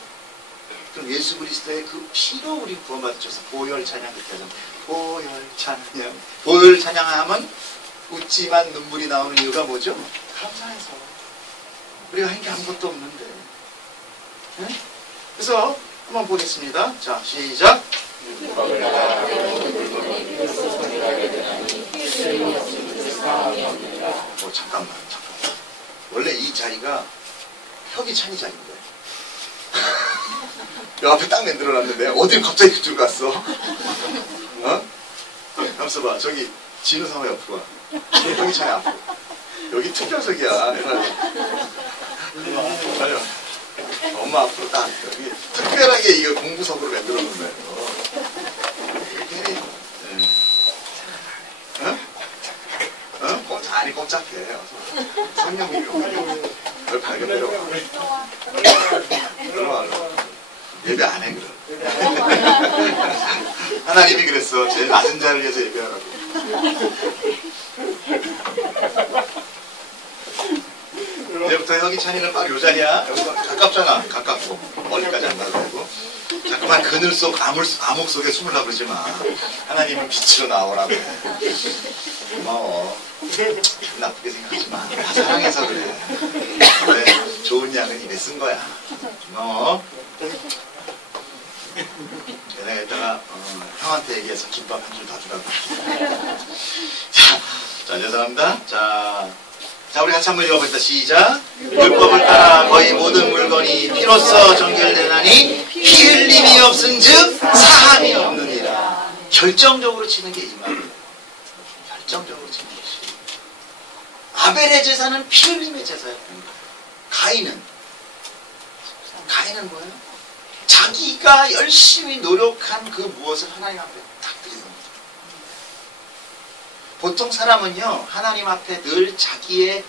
그럼 예수 그리스도의 그 피로 우리 구원받으셔서 보혈 찬양 그렇게 하잖아요. 보혈 찬양. 보혈 찬양하면 웃지만 눈물이 나오는 이유가 뭐죠? 감사해서. 우리가 한 게 아무것도 없는데. 네? 그래서 한번 보겠습니다. 자, 시작. 잠깐만. 원래 이 자리가 혁이 찬이 자리인데. 요 앞에 딱 만들어놨는데 어딜 갑자기 그쪽 갔어? 어? 감싸 봐. 저기 진우 사모 옆으로 와. 혁이 찬이 앞으로. 여기 특별석이야. 빨리 와. 엄마 앞으로 딱 여기 특별하게 이거 공부석으로 만들어놓네. 아니 꼼짝해. 성령님이 널 발견해요. 들어와. 예배 안 해 그럼. 하나님이 그랬어. 제일 낮은 자를 위해서 예배하라고. 이제부터 여기 찬이는 딱 요 자리야. 여기가 가깝잖아. 가깝고 멀리까지 안 가도 되고. 자꾸만 그늘 속 암흑 속에 숨으려고 그러지 마. 하나님은 빛으로 나오라고. 고마워. 나쁘게 생각하지 마. 다 사랑해서 그래. 그래. 좋은 양은 입에 쓴 거야. 고마워. 내가 이따가 형한테 얘기해서 김밥 한 줄 더 주라고. 자, 죄송합니다. 자, 우리 같이 한번 읽어봅시다. 시작. 율법을 따라 거의 모든 물건이 피로써 정결되나니 피 흘림이 없은즉 사함이 없느니라. 결정적으로 치는 게 이 말이에요. 결정적으로 치는 것이. 아벨의 제사는 피 흘림의 제사였습니다. 가인은 뭐예요? 자기가 열심히 노력한 그 무엇을 하나님 앞에 딱 드리는 거죠. 보통 사람은요, 하나님 앞에 늘 자기의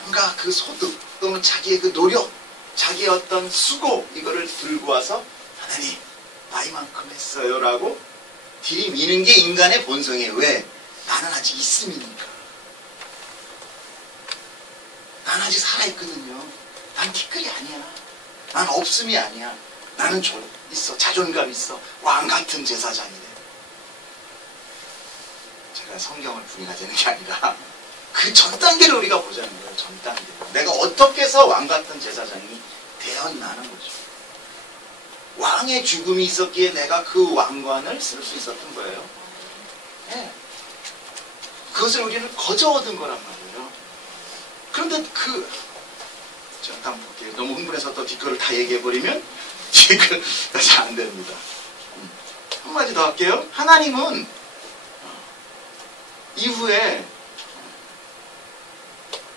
뭔가 그 소득 또는 자기의 그 노력, 자기의 어떤 수고 이거를 들고 와서 하나님 나 이만큼 했어요 라고 들이미는 게 인간의 본성이에요. 왜? 나는 아직 있음이니까. 난 아직 살아있거든요. 난 티끌이 아니야. 난 없음이 아니야. 나는 있어. 자존감 있어. 왕같은 제사장이네. 제가 성경을 분위하자는 게 아니라 그 전 단계를 우리가 보자는 거예요. 전 단계. 내가 어떻게 해서 왕같은 제사장이 되었나는 거죠. 왕의 죽음이 있었기에 내가 그 왕관을 쓸 수 있었던 거예요. 네. 그것을 우리는 거저 얻은 거란 말이에요. 그런데 잠깐 볼게요. 너무 흥분해서 또 뒷거를 다 얘기해버리면 지금 잘 안 됩니다. 한마디 더 할게요. 하나님은 이후에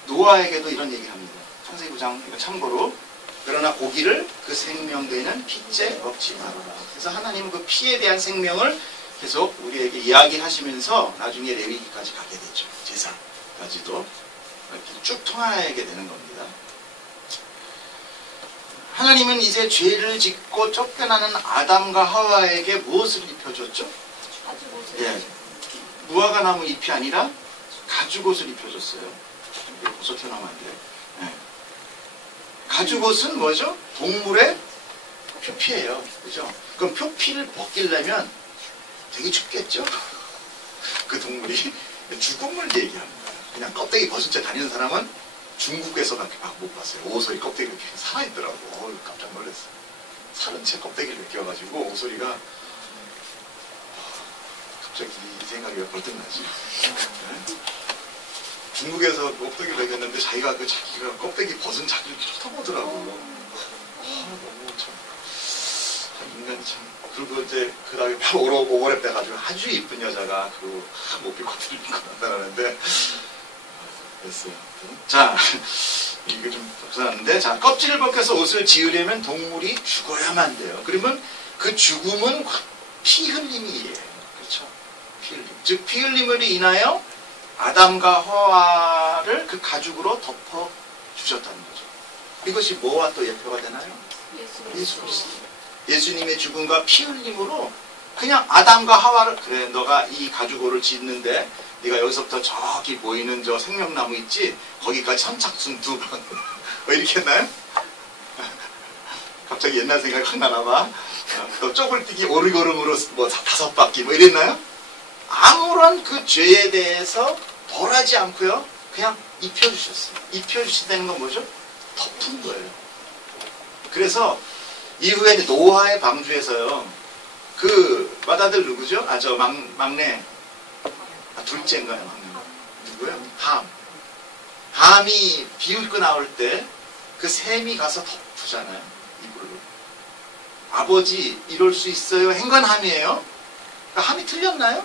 노아에게도 이런 얘기를 합니다. 창세기 9장 이거 참고로. 그러나 고기를 그 생명되는 핏째 먹지 말아라. 그래서 하나님은 그 피에 대한 생명을 계속 우리에게 이야기하시면서 나중에 레위기까지 가게 되죠. 제사까지도 이렇게 쭉 통하게 되는 겁니다. 하나님은 이제 죄를 짓고 쫓겨나는 아담과 하와에게 무엇을 입혀줬죠? 예, 무화과 나무 잎이 아니라 가죽옷을 입혀줬어요. 벌써 튀어나오면 안 돼요. 예. 가죽옷은 뭐죠? 동물의 표피예요. 그죠? 그럼 표피를 벗기려면 되게 춥겠죠? 그 동물이 죽음을 얘기합니다. 그냥 껍데기 벗은 채 다니는 사람은 중국에서밖에 못 봤어요. 오소리 껍데기가 이렇게 살아있더라고. 깜짝 놀랐어요. 살은 채 껍데기를 끼워가지고 오소리가 갑자기 이 생각이 벌떡 나지. 네? 중국에서 껍데기를 먹였는데 자기가 껍데기 벗은 자기를 쳐다보더라고. 너무 참 인간이 참. 그리고 이제 그 다음에 바로 오버랩 돼가지고 아주 이쁜 여자가 그 모피 코트를 입고 나타나는데 됐어요. 자, 이거 좀 복잡한데, 자, 껍질을 벗겨서 옷을 지으려면 동물이 죽어야만 돼요. 그러면 그 죽음은 피 흘림이에요. 그렇죠? 피 흘림. 즉, 피 흘림으로 인하여 아담과 하와를 그 가죽으로 덮어 주셨다는 거죠. 이것이 뭐와 또 예표가 되나요? 예수 그리스도. 예수님의 죽음과 피 흘림으로 그냥 아담과 하와를, 그래, 너가 이 가죽옷을 짓는데 네가 여기서부터 저기 보이는 저 생명나무 있지? 거기까지 선착순 2번. 뭐 이렇게 했나요? 갑자기 옛날 생각이 확 나나 봐. 또 쪼글뛰기 오르고름으로 뭐 5바퀴 뭐 이랬나요? 아무런 그 죄에 대해서 덜하지 않고요. 그냥 입혀주셨어요. 입혀주신다는 건 뭐죠? 덮은 거예요. 그래서 이후에 노아의 방주에서요. 그 맏아들 누구죠? 아, 저 막내. 아, 둘째인가요? 막내. 누구예요? 함이 비웃고 나올 때 그 샘이 가서 덮으잖아요. 이불로. 아버지 이럴 수 있어요. 행건 함이에요. 그러니까 함이 틀렸나요?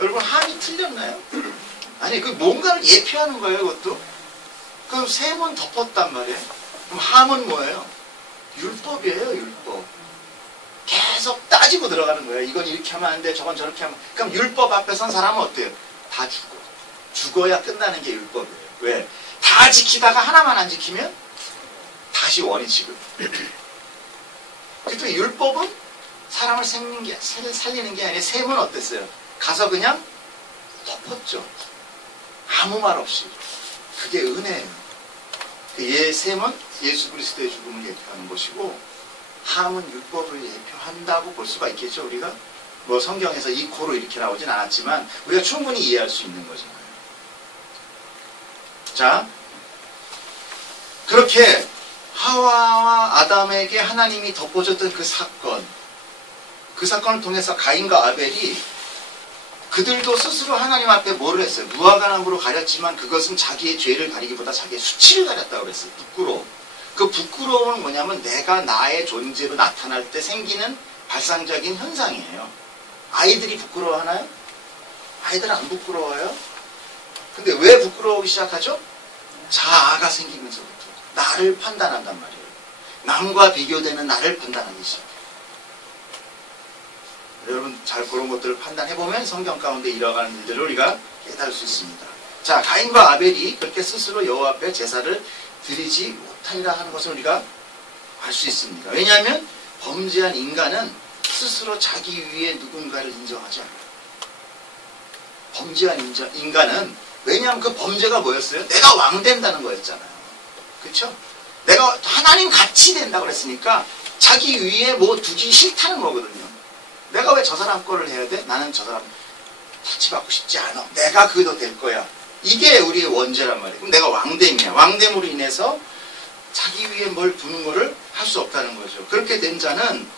여러분 함이 틀렸나요? 아니 그 뭔가를 예표하는 거예요. 그것도. 그럼 샘은 덮었단 말이에요. 그럼 함은 뭐예요? 율법이에요. 율법. 계속 따지고 들어가는 거예요. 이건 이렇게 하면 안 돼. 저건 저렇게 하면. 그럼 율법 앞에 선 사람은 어때요? 다 죽어. 죽어야 끝나는 게 율법이에요. 왜? 다 지키다가 하나만 안 지키면 다시 원인 지급. 그래도 율법은 사람을 살리는 게 아니라 샘은 어땠어요? 가서 그냥 덮었죠. 아무 말 없이. 그게 은혜예요. 그 샘은 예수 그리스도의 죽음을 예표하는 것이고 함은 율법을 예표한다고 볼 수가 있겠죠. 우리가 뭐 성경에서 이 코로 이렇게 나오진 않았지만 우리가 충분히 이해할 수 있는 거잖아요. 자, 그렇게 하와와 아담에게 하나님이 덮어줬던 그 사건을 통해서 가인과 아벨이 그들도 스스로 하나님 앞에 뭐를 했어요? 무화과나무로 가렸지만 그것은 자기의 죄를 가리기보다 자기의 수치를 가렸다고 그랬어요. 부끄러움. 그 부끄러움은 뭐냐면 내가 나의 존재로 나타날 때 생기는 발상적인 현상이에요. 아이들이 부끄러워하나요? 아이들은 안 부끄러워요. 근데 왜 부끄러워하기 시작하죠? 자아가 생기면서부터 나를 판단한단 말이에요. 남과 비교되는 나를 판단하기 시작해요. 여러분 잘 그런 것들을 판단해보면 성경 가운데 일어가는 일들을 우리가 깨달을 수 있습니다. 자, 가인과 아벨이 그렇게 스스로 여호와 앞에 제사를 드리지 못하리라 하는 것을 우리가 알 수 있습니다. 왜냐하면 범죄한 인간은 스스로 자기 위에 누군가를 인정하지 않아요. 범죄한 인간은 왜냐하면 그 범죄가 뭐였어요? 내가 왕 된다는 거였잖아요. 그렇죠? 내가 하나님 같이 된다고 그랬으니까 자기 위에 뭐 두기 싫다는 거거든요. 내가 왜 저 사람 거를 해야 돼? 나는 저 사람 터치받고 싶지 않아. 내가 그거 될 거야. 이게 우리의 원죄란 말이에요. 그럼 내가 왕됨이야. 왕됨으로 인해서 자기 위에 뭘 두는 거를 할 수 없다는 거죠. 그렇게 된 자는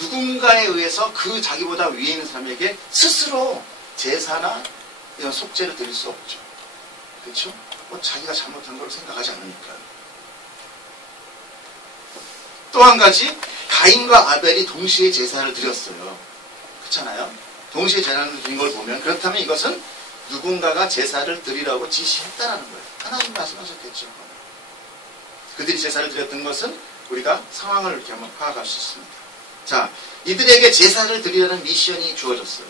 누군가에 의해서 그 자기보다 위에 있는 사람에게 스스로 제사나 이런 속죄를 드릴 수 없죠. 그렇죠? 뭐 자기가 잘못한 걸 생각하지 않으니까요. 또 한 가지, 가인과 아벨이 동시에 제사를 드렸어요. 그렇잖아요? 동시에 제사를 드린 걸 보면 그렇다면 이것은 누군가가 제사를 드리라고 지시했다라는 거예요. 하나님 말씀하셨겠죠. 그들이 제사를 드렸던 것은 우리가 상황을 이렇게 한번 파악할 수 있습니다. 자, 이들에게 제사를 드리라는 미션이 주어졌어요.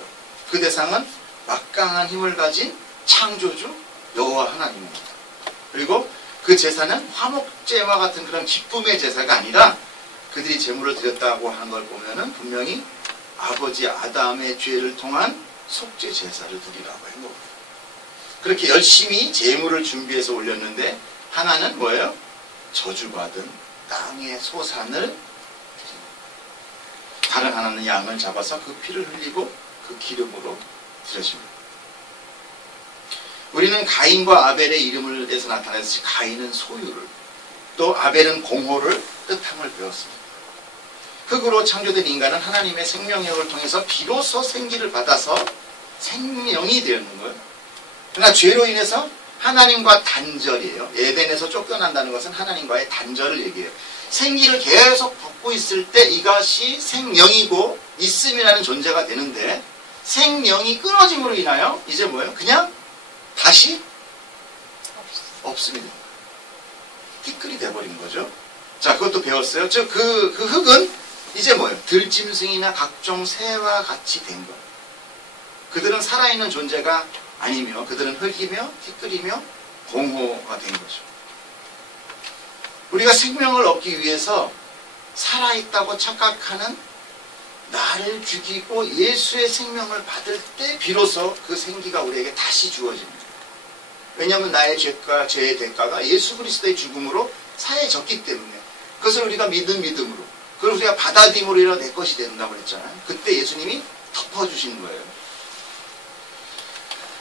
그 대상은 막강한 힘을 가진 창조주 여호와 하나님입니다. 그리고 그 제사는 화목제와 같은 그런 기쁨의 제사가 아니라 그들이 제물을 드렸다고 하는 걸 보면은 분명히 아버지 아담의 죄를 통한 속죄 제사를 드리라고 한 겁니다. 그렇게 열심히 제물을 준비해서 올렸는데 하나는 뭐예요? 저주받은 땅의 소산을 다른 하나는 양을 잡아서 그 피를 흘리고 그 기름으로 드려집니다. 우리는 가인과 아벨의 이름을 내서 나타냈듯이 가인은 소유를 또 아벨은 공호를 뜻함을 배웠습니다. 흙으로 창조된 인간은 하나님의 생명력을 통해서 비로소 생기를 받아서 생명이 되었는 거예요. 그러나 죄로 인해서 하나님과 단절이에요. 에덴에서 쫓겨난다는 것은 하나님과의 단절을 얘기해요. 생기를 계속 받고 있을 때 이것이 생명이고 있음이라는 존재가 되는데 생명이 끊어짐으로 인하여 이제 뭐예요? 그냥 다시 없음이 된 거예요. 티끌이 돼버린 거죠. 자, 그것도 배웠어요. 그 흙은 이제 뭐예요? 들짐승이나 각종 새와 같이 된 거예요. 그들은 살아있는 존재가 아니며 그들은 흙이며 티끌이며 공허가 된 거죠. 우리가 생명을 얻기 위해서 살아있다고 착각하는 나를 죽이고 예수의 생명을 받을 때 비로소 그 생기가 우리에게 다시 주어집니다. 왜냐하면 나의 죄가 죄의 대가가 예수 그리스도의 죽음으로 사해졌기 때문에 그것을 우리가 믿는 믿음으로 그걸 우리가 받아들임으로 내 것이 된다고 했잖아요. 그때 예수님이 덮어주신 거예요.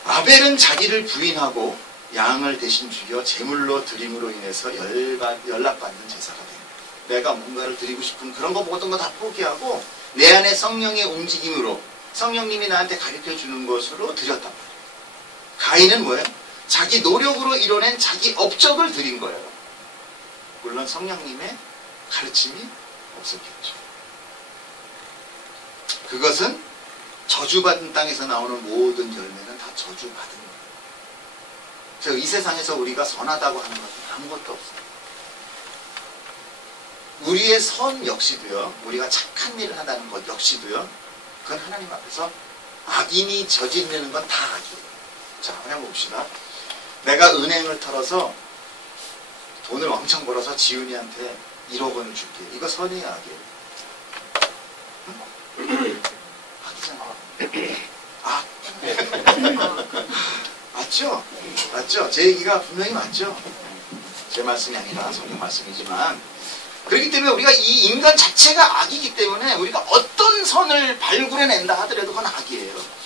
아벨은 자기를 부인하고 양을 대신 죽여 제물로 드림으로 인해서 연락받는 제사가 됩니다. 내가 뭔가를 드리고 싶은 그런 거 모든 거 다 포기하고 내 안에 성령의 움직임으로 성령님이 나한테 가르쳐주는 것으로 드렸단 말이에요. 가인은 뭐예요? 자기 노력으로 이뤄낸 자기 업적을 드린 거예요. 물론 성령님의 가르침이 없었겠죠. 그것은 저주받은 땅에서 나오는 모든 열매는 다 저주받은 거예요. 그래서 이 세상에서 우리가 선하다고 하는 것은 아무것도 없어요. 우리의 선 역시도요, 우리가 착한 일을 한다는 것 역시도요, 그건 하나님 앞에서 악인이 저지르는 건 다 악이에요. 자, 한번 봅시다. 내가 은행을 털어서 돈을 엄청 벌어서 지훈이한테 1억 원을 줄게. 이거 선이에요, 악이에요? 응? 악이잖아. 악. 맞죠? 맞죠? 제 얘기가 분명히 맞죠? 제 말씀이 아니라 성경 말씀이지만 그렇기 때문에 우리가 이 인간 자체가 악이기 때문에 우리가 어떤 선을 발굴해낸다 하더라도 그건 악이에요.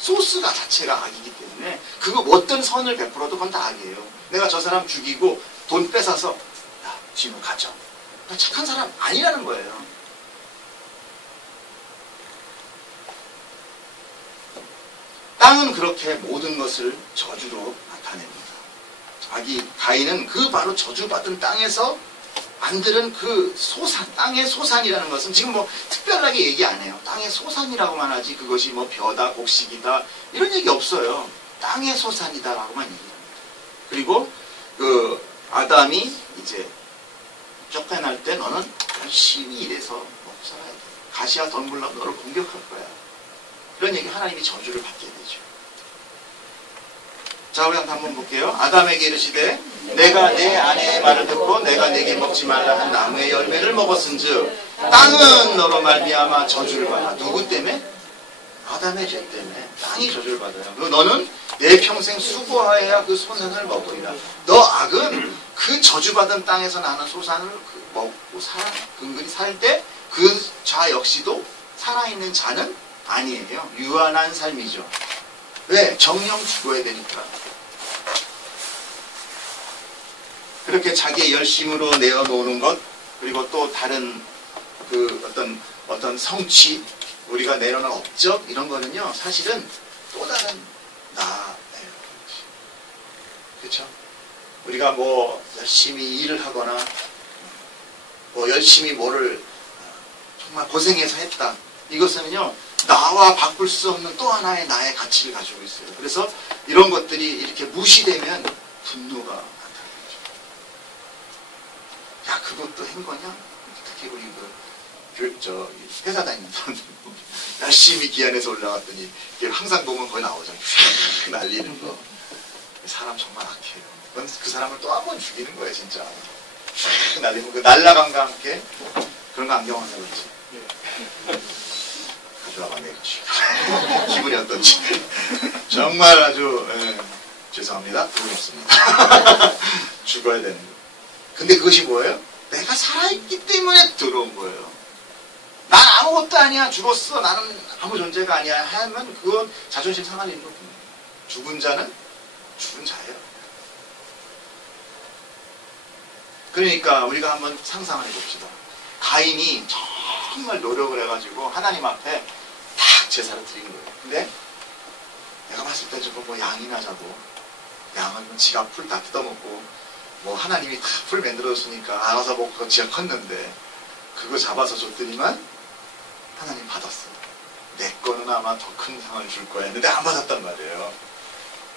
소스가 자체가 악이기 때문에 그거 어떤 선을 베풀어도 그건 다 악이에요. 내가 저 사람 죽이고 돈 뺏어서 야, 진우 가져. 나 착한 사람 아니라는 거예요. 땅은 그렇게 모든 것을 저주로 나타냅니다. 가인은 그 바로 저주받은 땅에서 만드는 그 소산, 땅의 소산이라는 것은 지금 뭐 특별하게 얘기 안 해요. 땅의 소산이라고만 하지 그것이 뭐 벼다, 곡식이다 이런 얘기 없어요. 땅의 소산이다라고만 얘기합니다. 그리고 그 아담이 이제 쫓겨날 때 너는 열심히 일해서 먹고 살아야 돼. 가시와 덤불로 너를 공격할 거야. 이런 얘기 하나님이 저주를 받게 되죠. 자, 우리 한번 볼게요. 아담에게 이르시되 내가 내 아내의 말을 듣고 내가 내게 먹지 말라 한 나무의 열매를 먹었은즉 땅은 너로 말미암아 저주를 받아. 누구 때문에? 아담의 죄 때문에 땅이 저주를 받아요. 그리고 너는 내 평생 수고하여야 그 소산을 먹으리라. 너 악은 그 저주받은 땅에서 나는 소산을 먹고 근근히 살 때 그 자 역시도 살아있는 자는 아니에요. 유한한 삶이죠. 왜? 정령 죽어야 되니까. 그렇게 자기의 열심으로 내어놓는 것, 그리고 또 다른 그 어떤 성취, 우리가 내려놓은 업적, 이런 거는요, 사실은 또 다른 나예요. 그렇죠? 우리가 뭐 열심히 일을 하거나, 뭐 열심히 뭐를 정말 고생해서 했다. 이것은요, 나와 바꿀 수 없는 또 하나의 나의 가치를 가지고 있어요. 그래서 이런 것들이 이렇게 무시되면 분노가 나타나죠. 야, 그것도 한 거냐? 특히 우리 회사 다니는 사람들 열심히 기안에서 올라갔더니 항상 보면 거기 나오잖아요. 날리는 거. 사람 정말 악해요. 그건 그 사람을 또 한 번 죽이는 거예요, 진짜. 날리면 그 날라감과 함께 그런 거 안 경험하는 거지. 가져와봐, 내가 기분이 어떤지. 정말 아주 죄송합니다. 돈이 없습니다. 죽어야 되는 거. 근데 그것이 뭐예요? 내가 살아있기 때문에 들어온 거예요. 난 아무것도 아니야. 죽었어. 나는 아무 존재가 아니야. 하면 그건 자존심 상한 일인 거군요. 죽은 자는 죽은 자예요. 그러니까 우리가 한번 상상을 해봅시다. 가인이 정말 노력을 해가지고 하나님 앞에 딱 제사를 드린 거예요. 근데 내가 봤을 때 저거 뭐 양이나 자고 양은 뭐 지가 풀 다 뜯어먹고 뭐 하나님이 다 풀 만들어줬으니까 알아서 먹고 지가 컸는데 그거 잡아서 줬더니만 하나님 받았어요. 내 거는 아마 더 큰 상을 줄 거야 했는데 안 받았단 말이에요.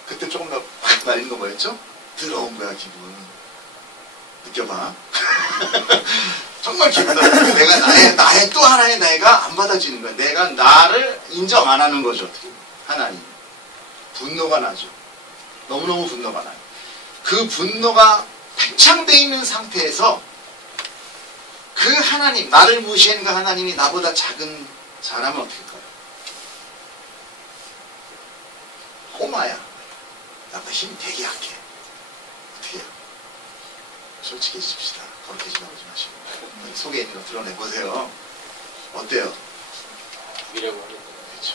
그때 조금 더 확 날리는 거 뭐였죠? 더러운 거야, 기분. 느껴봐. 정말 기분 나빠. 내가 나의 또 하나의 내가 안 받아지는 거야. 내가 나를 인정 안 하는 거죠. 하나님. 분노가 나죠. 너무너무 분노가 나요. 그 분노가 팽창되어 있는 상태에서 그 하나님, 나를 무시하는 그 하나님이 나보다 작은 사람은 어떻게 할까요? 꼬마야. 나보다 힘이 되게 약해. 어떻게 해요? 솔직해집시다. 그렇게 지나오지 마시고. 속에 있는 거 드러내보세요. 어때요? 죽이려고 하는 거예요. 그렇죠.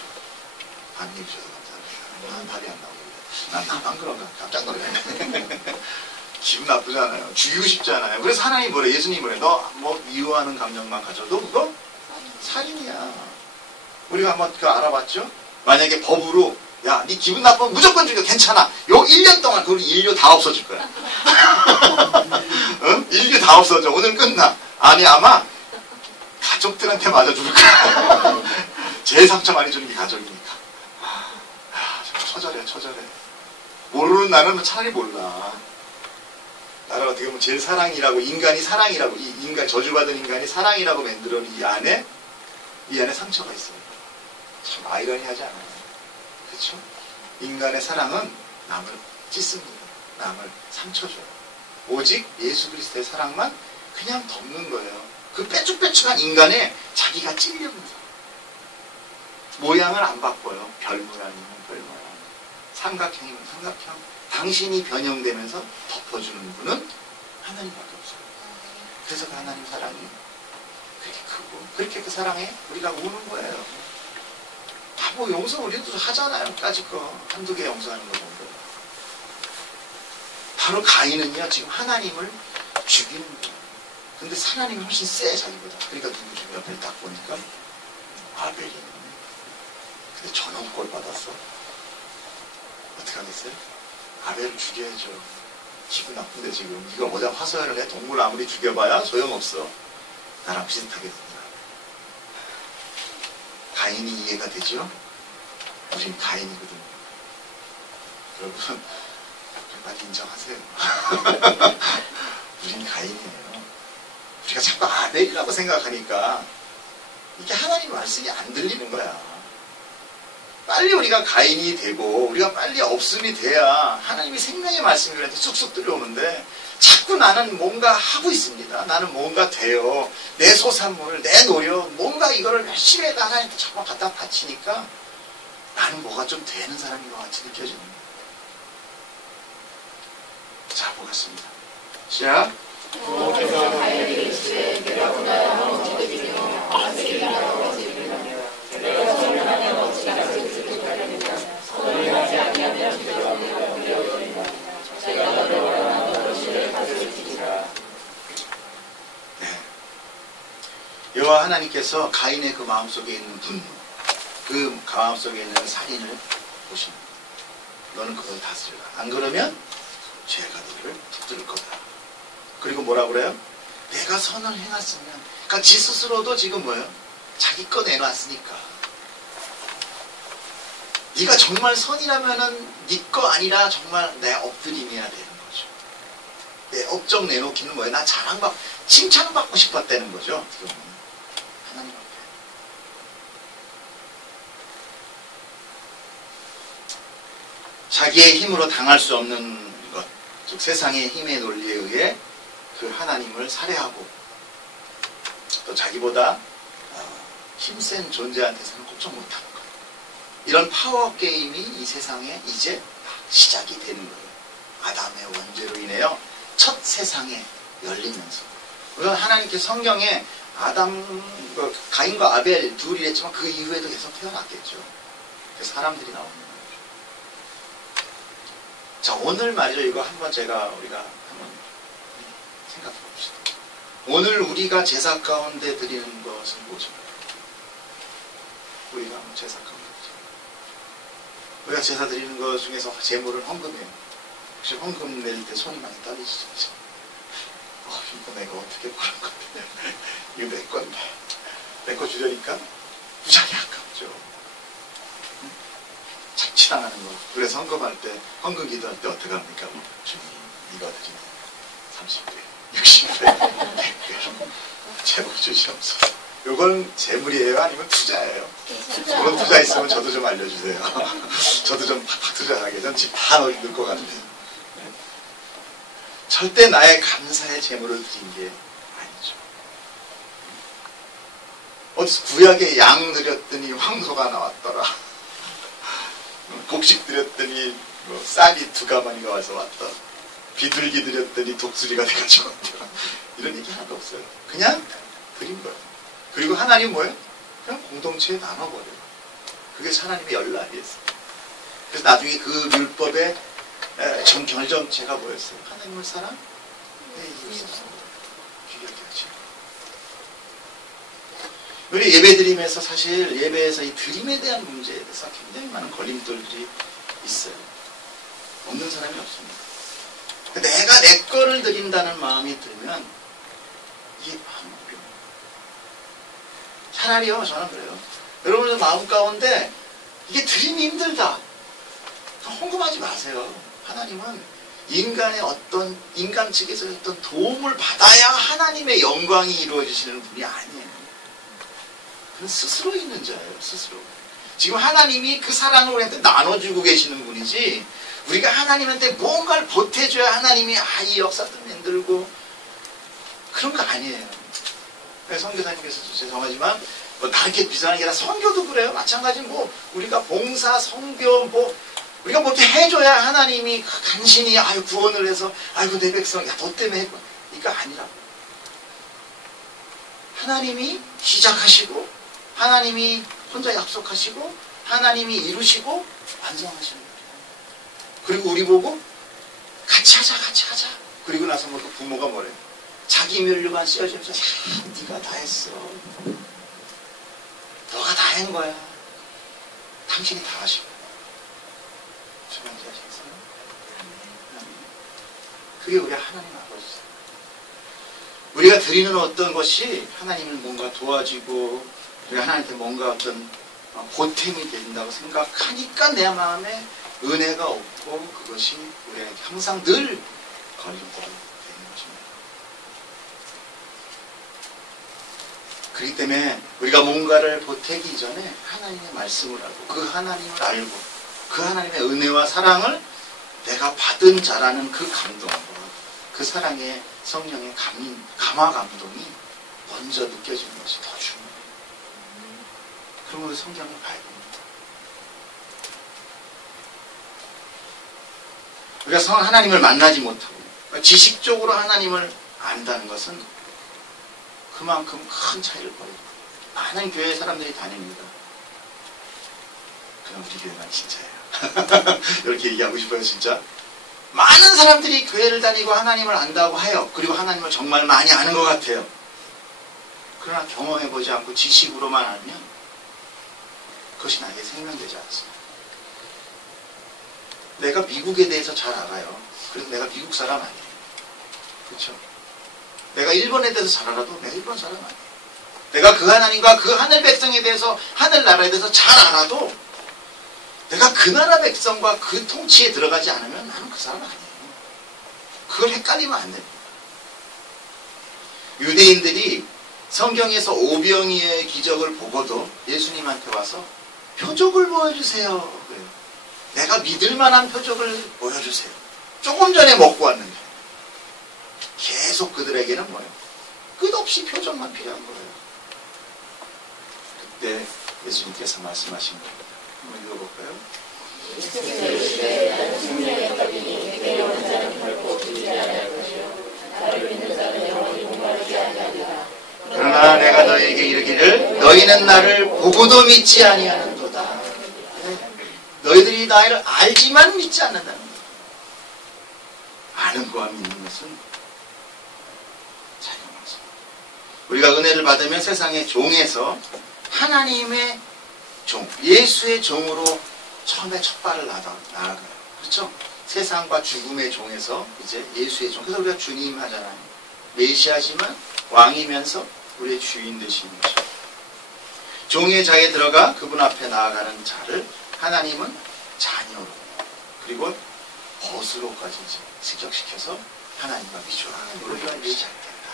반님 주셔서 감사합니다. 난 답이 안 나옵니다. 나만 그런가? 깜짝 놀랐네. 기분 나쁘잖아요. 죽이고 싶잖아요. 그래서 하나님 뭐래? 예수님 뭐래? 너 뭐 미워하는 감정만 가져도 그거 살인이야. 우리가 한번 그거 알아봤죠? 만약에 법으로 야, 네 기분 나쁘면 무조건 죽여. 괜찮아. 요 1년 동안 그 인류 다 없어질 거야. 응? 인류 다 없어져. 오늘 끝나. 아니 아마 가족들한테 맞아 죽을 거야. 제일 상처 많이 주는 게 가족이니까. 처절해. 모르는 나는 차라리 몰라. 나를 어떻게 보면 제일 사랑이라고, 인간이 사랑이라고, 이 인간, 저주받은 인간이 사랑이라고 만들어 이 안에 상처가 있어요. 참 아이러니하지 않아요? 그렇죠? 인간의 사랑은 남을 찢습니다. 남을 상처 줘요. 오직 예수 그리스도의 사랑만 그냥 덮는 거예요. 그 빼쭉빼쭉한 인간에 자기가 찔려면서 모양을 안 바꿔요. 별 모양이면 별 모양, 삼각형이면 삼각형. 당신이 변형되면서 덮어주는 분은 하나님밖에 없어요. 그래서 그 하나님 사랑이 그렇게 크고 그렇게 그 사랑에 우리가 우는 거예요. 뭐 용서 우리도 하잖아요. 까짓 거 한두 개 용서하는 거 정도. 바로 가인은요 지금 하나님을 죽이는 거예요. 근데 하나님이 훨씬 세 자기보다. 그러니까 누구지? 옆에 딱 보니까 아벨이. 근데 저놈 꼴 받았어. 어떻게 하겠어요? 아벨을 죽여야죠. 기분 나쁜데 지금 이거 뭐다 화서연을 해? 동물 아무리 죽여봐야 소용없어. 나랑 비슷하게 된다. 가인이 이해가 되죠? 우린 가인이거든요. 여러분 빨리 인정하세요. 우린 가인이에요. 우리가 자꾸 아벨이라고 생각하니까 이게 하나님 말씀이 안 들리는 거야. 빨리 우리가 가인이 되고 우리가 빨리 없음이 돼야 하나님이 생명의 말씀이 우리한테 쑥쑥 들려오는데 자꾸 나는 뭔가 하고 있습니다. 나는 뭔가 돼요. 내 소산물, 내 노력, 뭔가 이거를 열심히 해서 하나님께 자꾸 갖다 바치니까 나는 뭐가 좀 되는 사람인 것 같이 느껴집니다. 자, 보겠습니다. 시작. 부모께서 가인에게 이르시되 내가 고난을 어찌되며 아스리라고 어찌되며 내가 선을 어찌 아스리리까 선을 하지 아니하면 내가 우리가 제가 너를 원하는 것을 가르치리라. 네. 여호와 하나님께서 가인의 그 마음속에 있는 분노, 그 마음속에 있는 살인을 보십니다. 너는 그걸 다스리라. 안 그러면 죄가 너를 붙들 거다. 그리고 뭐라 그래요? 내가 선을 해놨으면, 그러니까 지 스스로도 지금 뭐예요? 자기 거 내놨으니까. 네가 정말 선이라면은 네 거 아니라 정말 내 엎드림이어야 되는 거죠. 내 업적 내놓기는 뭐예요? 나 자랑받고 칭찬받고 싶었다는 거죠. 하나님 앞에. 자기의 힘으로 당할 수 없는 것, 즉 세상의 힘의 논리에 의해 그 하나님을 살해하고 또 자기보다 힘센 존재한테서는 꼼짝 못하는 거예요. 이런 파워 게임이 이 세상에 이제 시작이 되는 거예요. 아담의 원죄로 인해요. 첫 세상에 열리면서. 물론 하나님께서 성경에 가인과 아벨 둘이랬지만 그 이후에도 계속 태어났겠죠. 사람들이 나오는 거예요. 자, 오늘 말이죠. 이거 한번 우리가 한번 생각해 봅시다. 오늘 우리가 제사 가운데 드리는 것은 뭐죠? 우리가 제사 가운데 우리가 제사 드리는 것 중에서 제물은 헌금이에요. 혹시 헌금 낼 때 손이 많이 떨리시죠? 이거 내가 어떻게 그런 건데 이거 내 건데 내 거 주려니까 무지하게 아깝죠. 착취당하는 거. 그래서 헌금할 때, 헌금 기도할 때 어떻게 합니까? 주님, 이거 드리면 30배, 60배, 100배, 제목 주시옵소서. 이건 재물이에요? 아니면 투자예요? 그런 투자 있으면 저도 좀 알려주세요. 저도 좀 팍팍 투자하게. 전 집 다 넣을 것 같은데. 절대 나의 감사의 재물을 드린 게 아니죠. 어디서 구약에 양 드렸더니 황소가 나왔더라. 곡식 드렸더니 뭐 쌀이 2가마니가 와서 왔더라. 비둘기 드렸더니 독수리가 돼가지고 왔더라. 이런 얘기 하나도 없어요. 그냥 드린 거예요. 그리고 하나님 뭐예요? 그냥 공동체에 나눠버려요. 그게 하나님의 연락이었어요. 그래서 나중에 그 율법의 전 결정체가 뭐였어요? 하나님을 사랑? 내 이웃을 사랑. 귀하게 하지. 우리 예배 드림에서 사실 예배에서 이 드림에 대한 문제에 대해서 굉장히 많은 걸림돌들이 있어요. 없는 사람이 없습니다. 내가 내 거를 드린다는 마음이 들면 이게 마음 어려워요. 차라리요, 저는 그래요. 여러분의 마음 가운데 이게 드림이 힘들다. 헌금하지 마세요. 하나님은 인간 측에서 어떤 도움을 받아야 하나님의 영광이 이루어지시는 분이 아니에요. 그건 스스로 있는 자예요, 스스로. 지금 하나님이 그 사랑을 우리한테 나눠주고 계시는 분이지, 우리가 하나님한테 뭔가를 보태줘야 하나님이 이 역사도 만들고, 그런 거 아니에요. 선교사님께서 죄송하지만, 다 이렇게 비싼 게 아니라 선교도 그래요. 마찬가지 우리가 봉사, 선교, 우리가 뭐 이렇게 해줘야 하나님이 간신히 구원을 해서 내 백성 너 때문에 했구나. 이거 아니라고. 하나님이 시작하시고 하나님이 혼자 약속하시고 하나님이 이루시고 완성하시는 거예요. 그리고 우리 보고 같이 하자. 그리고 나서 그 부모가 뭐래요? 자기 멸류관 씌워주면서 네가 다 했어. 너가 다 한 거야. 당신이 다 하시고. 주관자시겠어요? 그게 우리 하나님 아버지죠. 우리가 드리는 어떤 것이 하나님을 뭔가 도와주고 우리가 하나님한테 뭔가 어떤 보탬이 된다고 생각하니까 내 마음에 은혜가 없고 그것이 우리에게 항상 늘 걸림돌이 되는 것입니다. 그렇기 때문에 우리가 뭔가를 보태기 전에 하나님의 말씀을 알고 그 하나님을 알고 그 하나님의 은혜와 사랑을 내가 받은 자라는 그 감동과 그 사랑의 성령의 감화 감동이 먼저 느껴지는 것이 더 중요해요. 그러면 성경을 봐야 됩니다. 우리가 하나님을 만나지 못하고 지식적으로 하나님을 안다는 것은 그만큼 큰 차이를 벌여요. 많은 교회 사람들이 다닙니다. 그럼 우리 교회만 진짜예요. 이렇게 얘기하고 싶어요, 진짜. 많은 사람들이 교회를 다니고 하나님을 안다고 해요. 그리고 하나님을 정말 많이 아는 것 같아요. 그러나 경험해보지 않고 지식으로만 알면 그것이 나에게 생명되지 않습니다. 내가 미국에 대해서 잘 알아요. 그래서 내가 미국 사람 아니에요. 그렇죠? 내가 일본에 대해서 잘 알아도 내가 일본 사람 아니에요. 내가 그 하나님과 그 하늘 백성에 대해서 하늘나라에 대해서 잘 알아도 내가 그 나라 백성과 그 통치에 들어가지 않으면 나는 그 사람 아니에요. 그걸 헷갈리면 안 됩니다. 유대인들이 성경에서 오병이어의 기적을 보고도 예수님한테 와서 표적을 보여주세요. 그래요. 내가 믿을 만한 표적을 보여주세요. 조금 전에 먹고 왔는데 계속 그들에게는 뭐예요? 끝없이 표적만 필요한 거예요. 그때 예수님께서 말씀하신 거예요. 한번 읽어볼까요? 그러나 내가 너희에게 이르기를 너희는 나를 보고도 믿지 아니하는도다. 너희들이 나를 알지만 믿지 않는다는 거예요. 아는 거와 믿는 것은 차이가 많습니다. 우리가 은혜를 받으면 세상의 종에서 하나님의 종, 예수의 종으로 처음에 첫 발을 나아가요. 그렇죠? 세상과 죽음의 종에서 이제 예수의 종. 그래서 우리가 주님 하잖아요. 메시아지만 왕이면서 우리의 주인 되시는 거죠. 종의 자에 들어가 그분 앞에 나아가는 자를 하나님은 자녀로 그리고 벗으로까지 이제 습격시켜서 하나님과 미조라는 논리가 시작된다.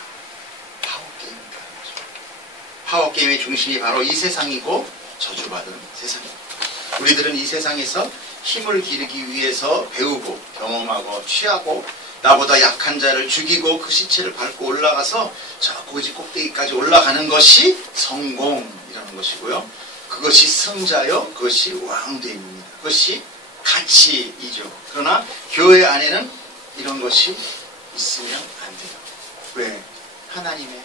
파워게임이라는 거죠. 파워게임의 중심이 바로 이 세상이고 저주받은 세상입니다. 우리들은 이 세상에서 힘을 기르기 위해서 배우고 경험하고 취하고 나보다 약한 자를 죽이고 그 시체를 밟고 올라가서 저 고지 꼭대기까지 올라가는 것이 성공이라는 것이고요. 그것이 승자요. 그것이 왕됨입니다. 그것이 가치이죠. 그러나 교회 안에는 이런 것이 있으면 안 돼요. 왜? 하나님의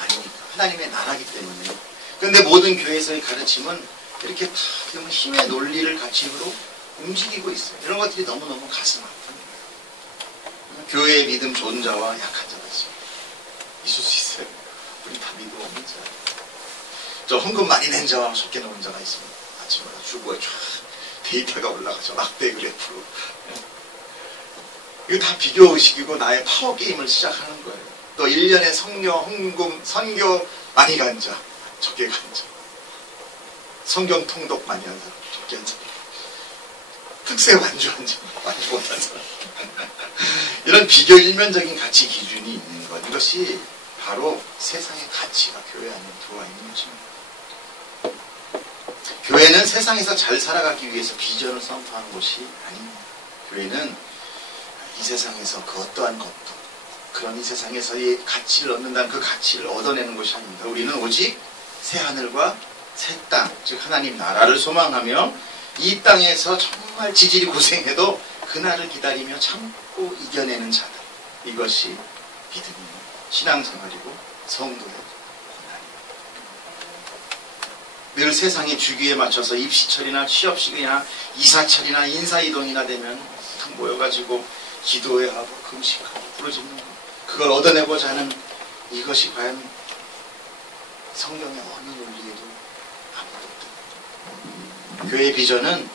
아니니까. 하나님의 나라기 때문에. 그런데 모든 교회에서의 가르침은 이렇게 다 힘의 논리를 가치로 움직이고 있어요. 이런 것들이 너무너무 가슴 아픈 거예요. 교회의 믿음 좋은 자와 약한 자가 있습니다. 있을 수 있어요. 우리 다 믿음 없는 자. 저 헌금 많이 낸 자와 적게 놓은 자가 있습니다. 아침마다 주보에 쫙 데이터가 올라가죠. 막대 그래프로. 이거 다 비교의식이고 나의 파워게임을 시작하는 거예요. 또 1년에 헌금, 선교 많이 간 자, 적게 간 자. 성경 통독 많이 한 사람, 적게 한 사람. 특세 완주한 자, 많이 못한 사람. 이런 비교 일면적인 가치 기준이 있는 것. 이것이 바로 세상의 가치가 교회 안에 들어와 있는 것입니다. 교회는 세상에서 잘 살아가기 위해서 비전을 선포하는 것이 아닙니다. 교회는 이 세상에서 그 어떠한 것도 그런 이 세상에서의 가치를 얻는다는 그 가치를 얻어내는 것이 아닙니다. 우리는 오직 새하늘과 새 땅, 즉 하나님 나라를 소망하며 이 땅에서 정말 지질이 고생해도 그날을 기다리며 참고 이겨내는 자들. 이것이 믿음이고 신앙생활이고 성도의 고난입니다. 늘 세상의 주기에 맞춰서 입시철이나 취업식이나 이사철이나 인사이동이나 되면 탁 모여가지고 기도회 하고 금식하고 부르짖는 것. 그걸 얻어내고자 하는 이것이 과연 성경의 어느 논리에도 아무것도. 교회의 비전은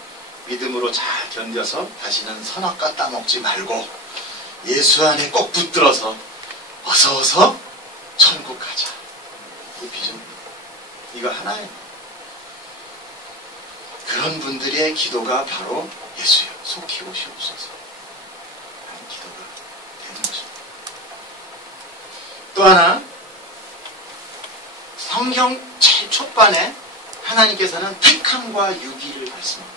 믿음으로 잘 견뎌서 다시는 선악과 따먹지 말고 예수 안에 꼭 붙들어서 어서 천국 가자. 그 비전입니다. 이거 하나예요. 그런 분들의 기도가 바로 예수여 속히 오시옵소서 하는 기도가 되는 것입니다. 또 하나 성경 제일 초반에 하나님께서는 택함과 유기를 말씀합니다.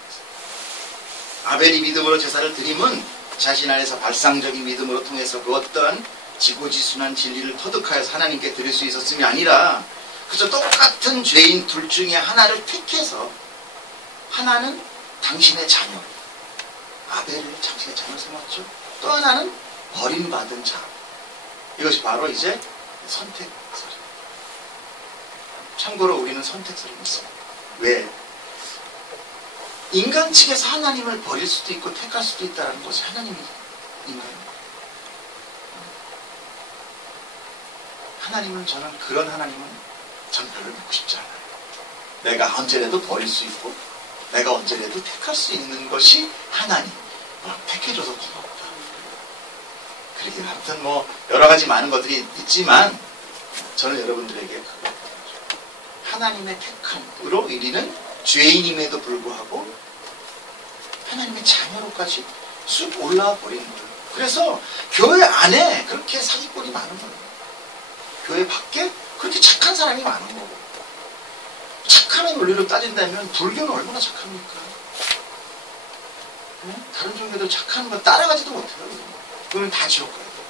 아벨이 믿음으로 제사를 드림은 자신 안에서 발상적인 믿음으로 통해서 그 어떠한 지고지순한 진리를 터득하여서 하나님께 드릴 수 있었음이 아니라 그저 똑같은 죄인 둘 중에 하나를 택해서 하나는 당신의 자녀 아벨을 당신의 자녀로 삼았죠. 또 하나는 버림받은 자. 이것이 바로 이제 선택설입니다. 참고로 우리는 선택설이 있습니다. 왜? 인간 측에서 하나님을 버릴 수도 있고 택할 수도 있다는 것이 하나님인가요? 하나님은 저는 그런 하나님은 전 별로 믿고 싶지 않아요. 내가 언제라도 버릴 수 있고 내가 언제라도 택할 수 있는 것이 하나님. 택해줘서 고맙다. 그러게 아무튼 여러 가지 많은 것들이 있지만 저는 여러분들에게 하나님의 택함으로 우리는 죄인임에도 불구하고 하나님의 자녀로까지 쑥 올라와 버리는 거예요. 그래서 교회 안에 그렇게 사기꾼이 많은 거예요. 교회 밖에 그렇게 착한 사람이 많은 거고. 착함의 논리로 따진다면 불교는 얼마나 착합니까? 다른 종교들 착한 거 따라가지도 못해요. 그러면 다 지옥 가야 돼요.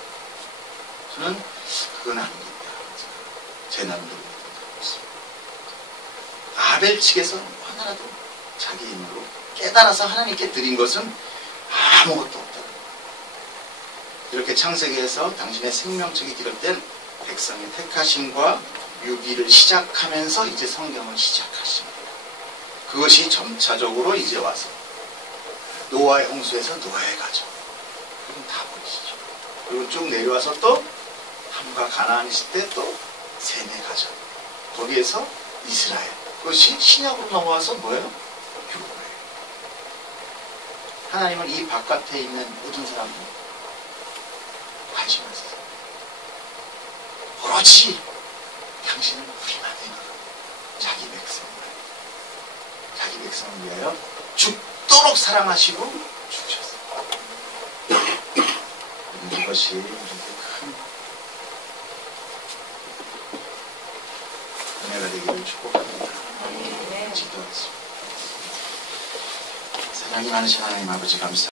저는 그건 아닙니다. 제 나름대로 있습니다. 아벨 측에서 하나라도 자기 힘으로 깨달아서 하나님께 드린 것은 아무것도 없다. 이렇게 창세기에서 당신의 생명책이 기록된 백성의 택하심과 유기를 시작하면서 이제 성경을 시작하십니다. 그것이 점차적으로 이제 와서 노아의 홍수에서 노아의 가정. 그럼 다 보이시죠. 그리고 쭉 내려와서 또 함과 가나안 있을 때 또 셈의 가정. 거기에서 이스라엘. 그것이 신약으로 넘어와서 뭐예요? 교회. 하나님은 이 바깥에 있는 모든 사람들 관심 없어요. 오로지 당신은 우리만 위하여 자기 백성을 위하여 죽 죽도록 사랑하시고 죽으셨어요. 이것이 우리에게 큰 은혜가 되기를 축복합니다. 기도하겠습니다. 사랑이 많으신 하나님 아버지 감사합니다.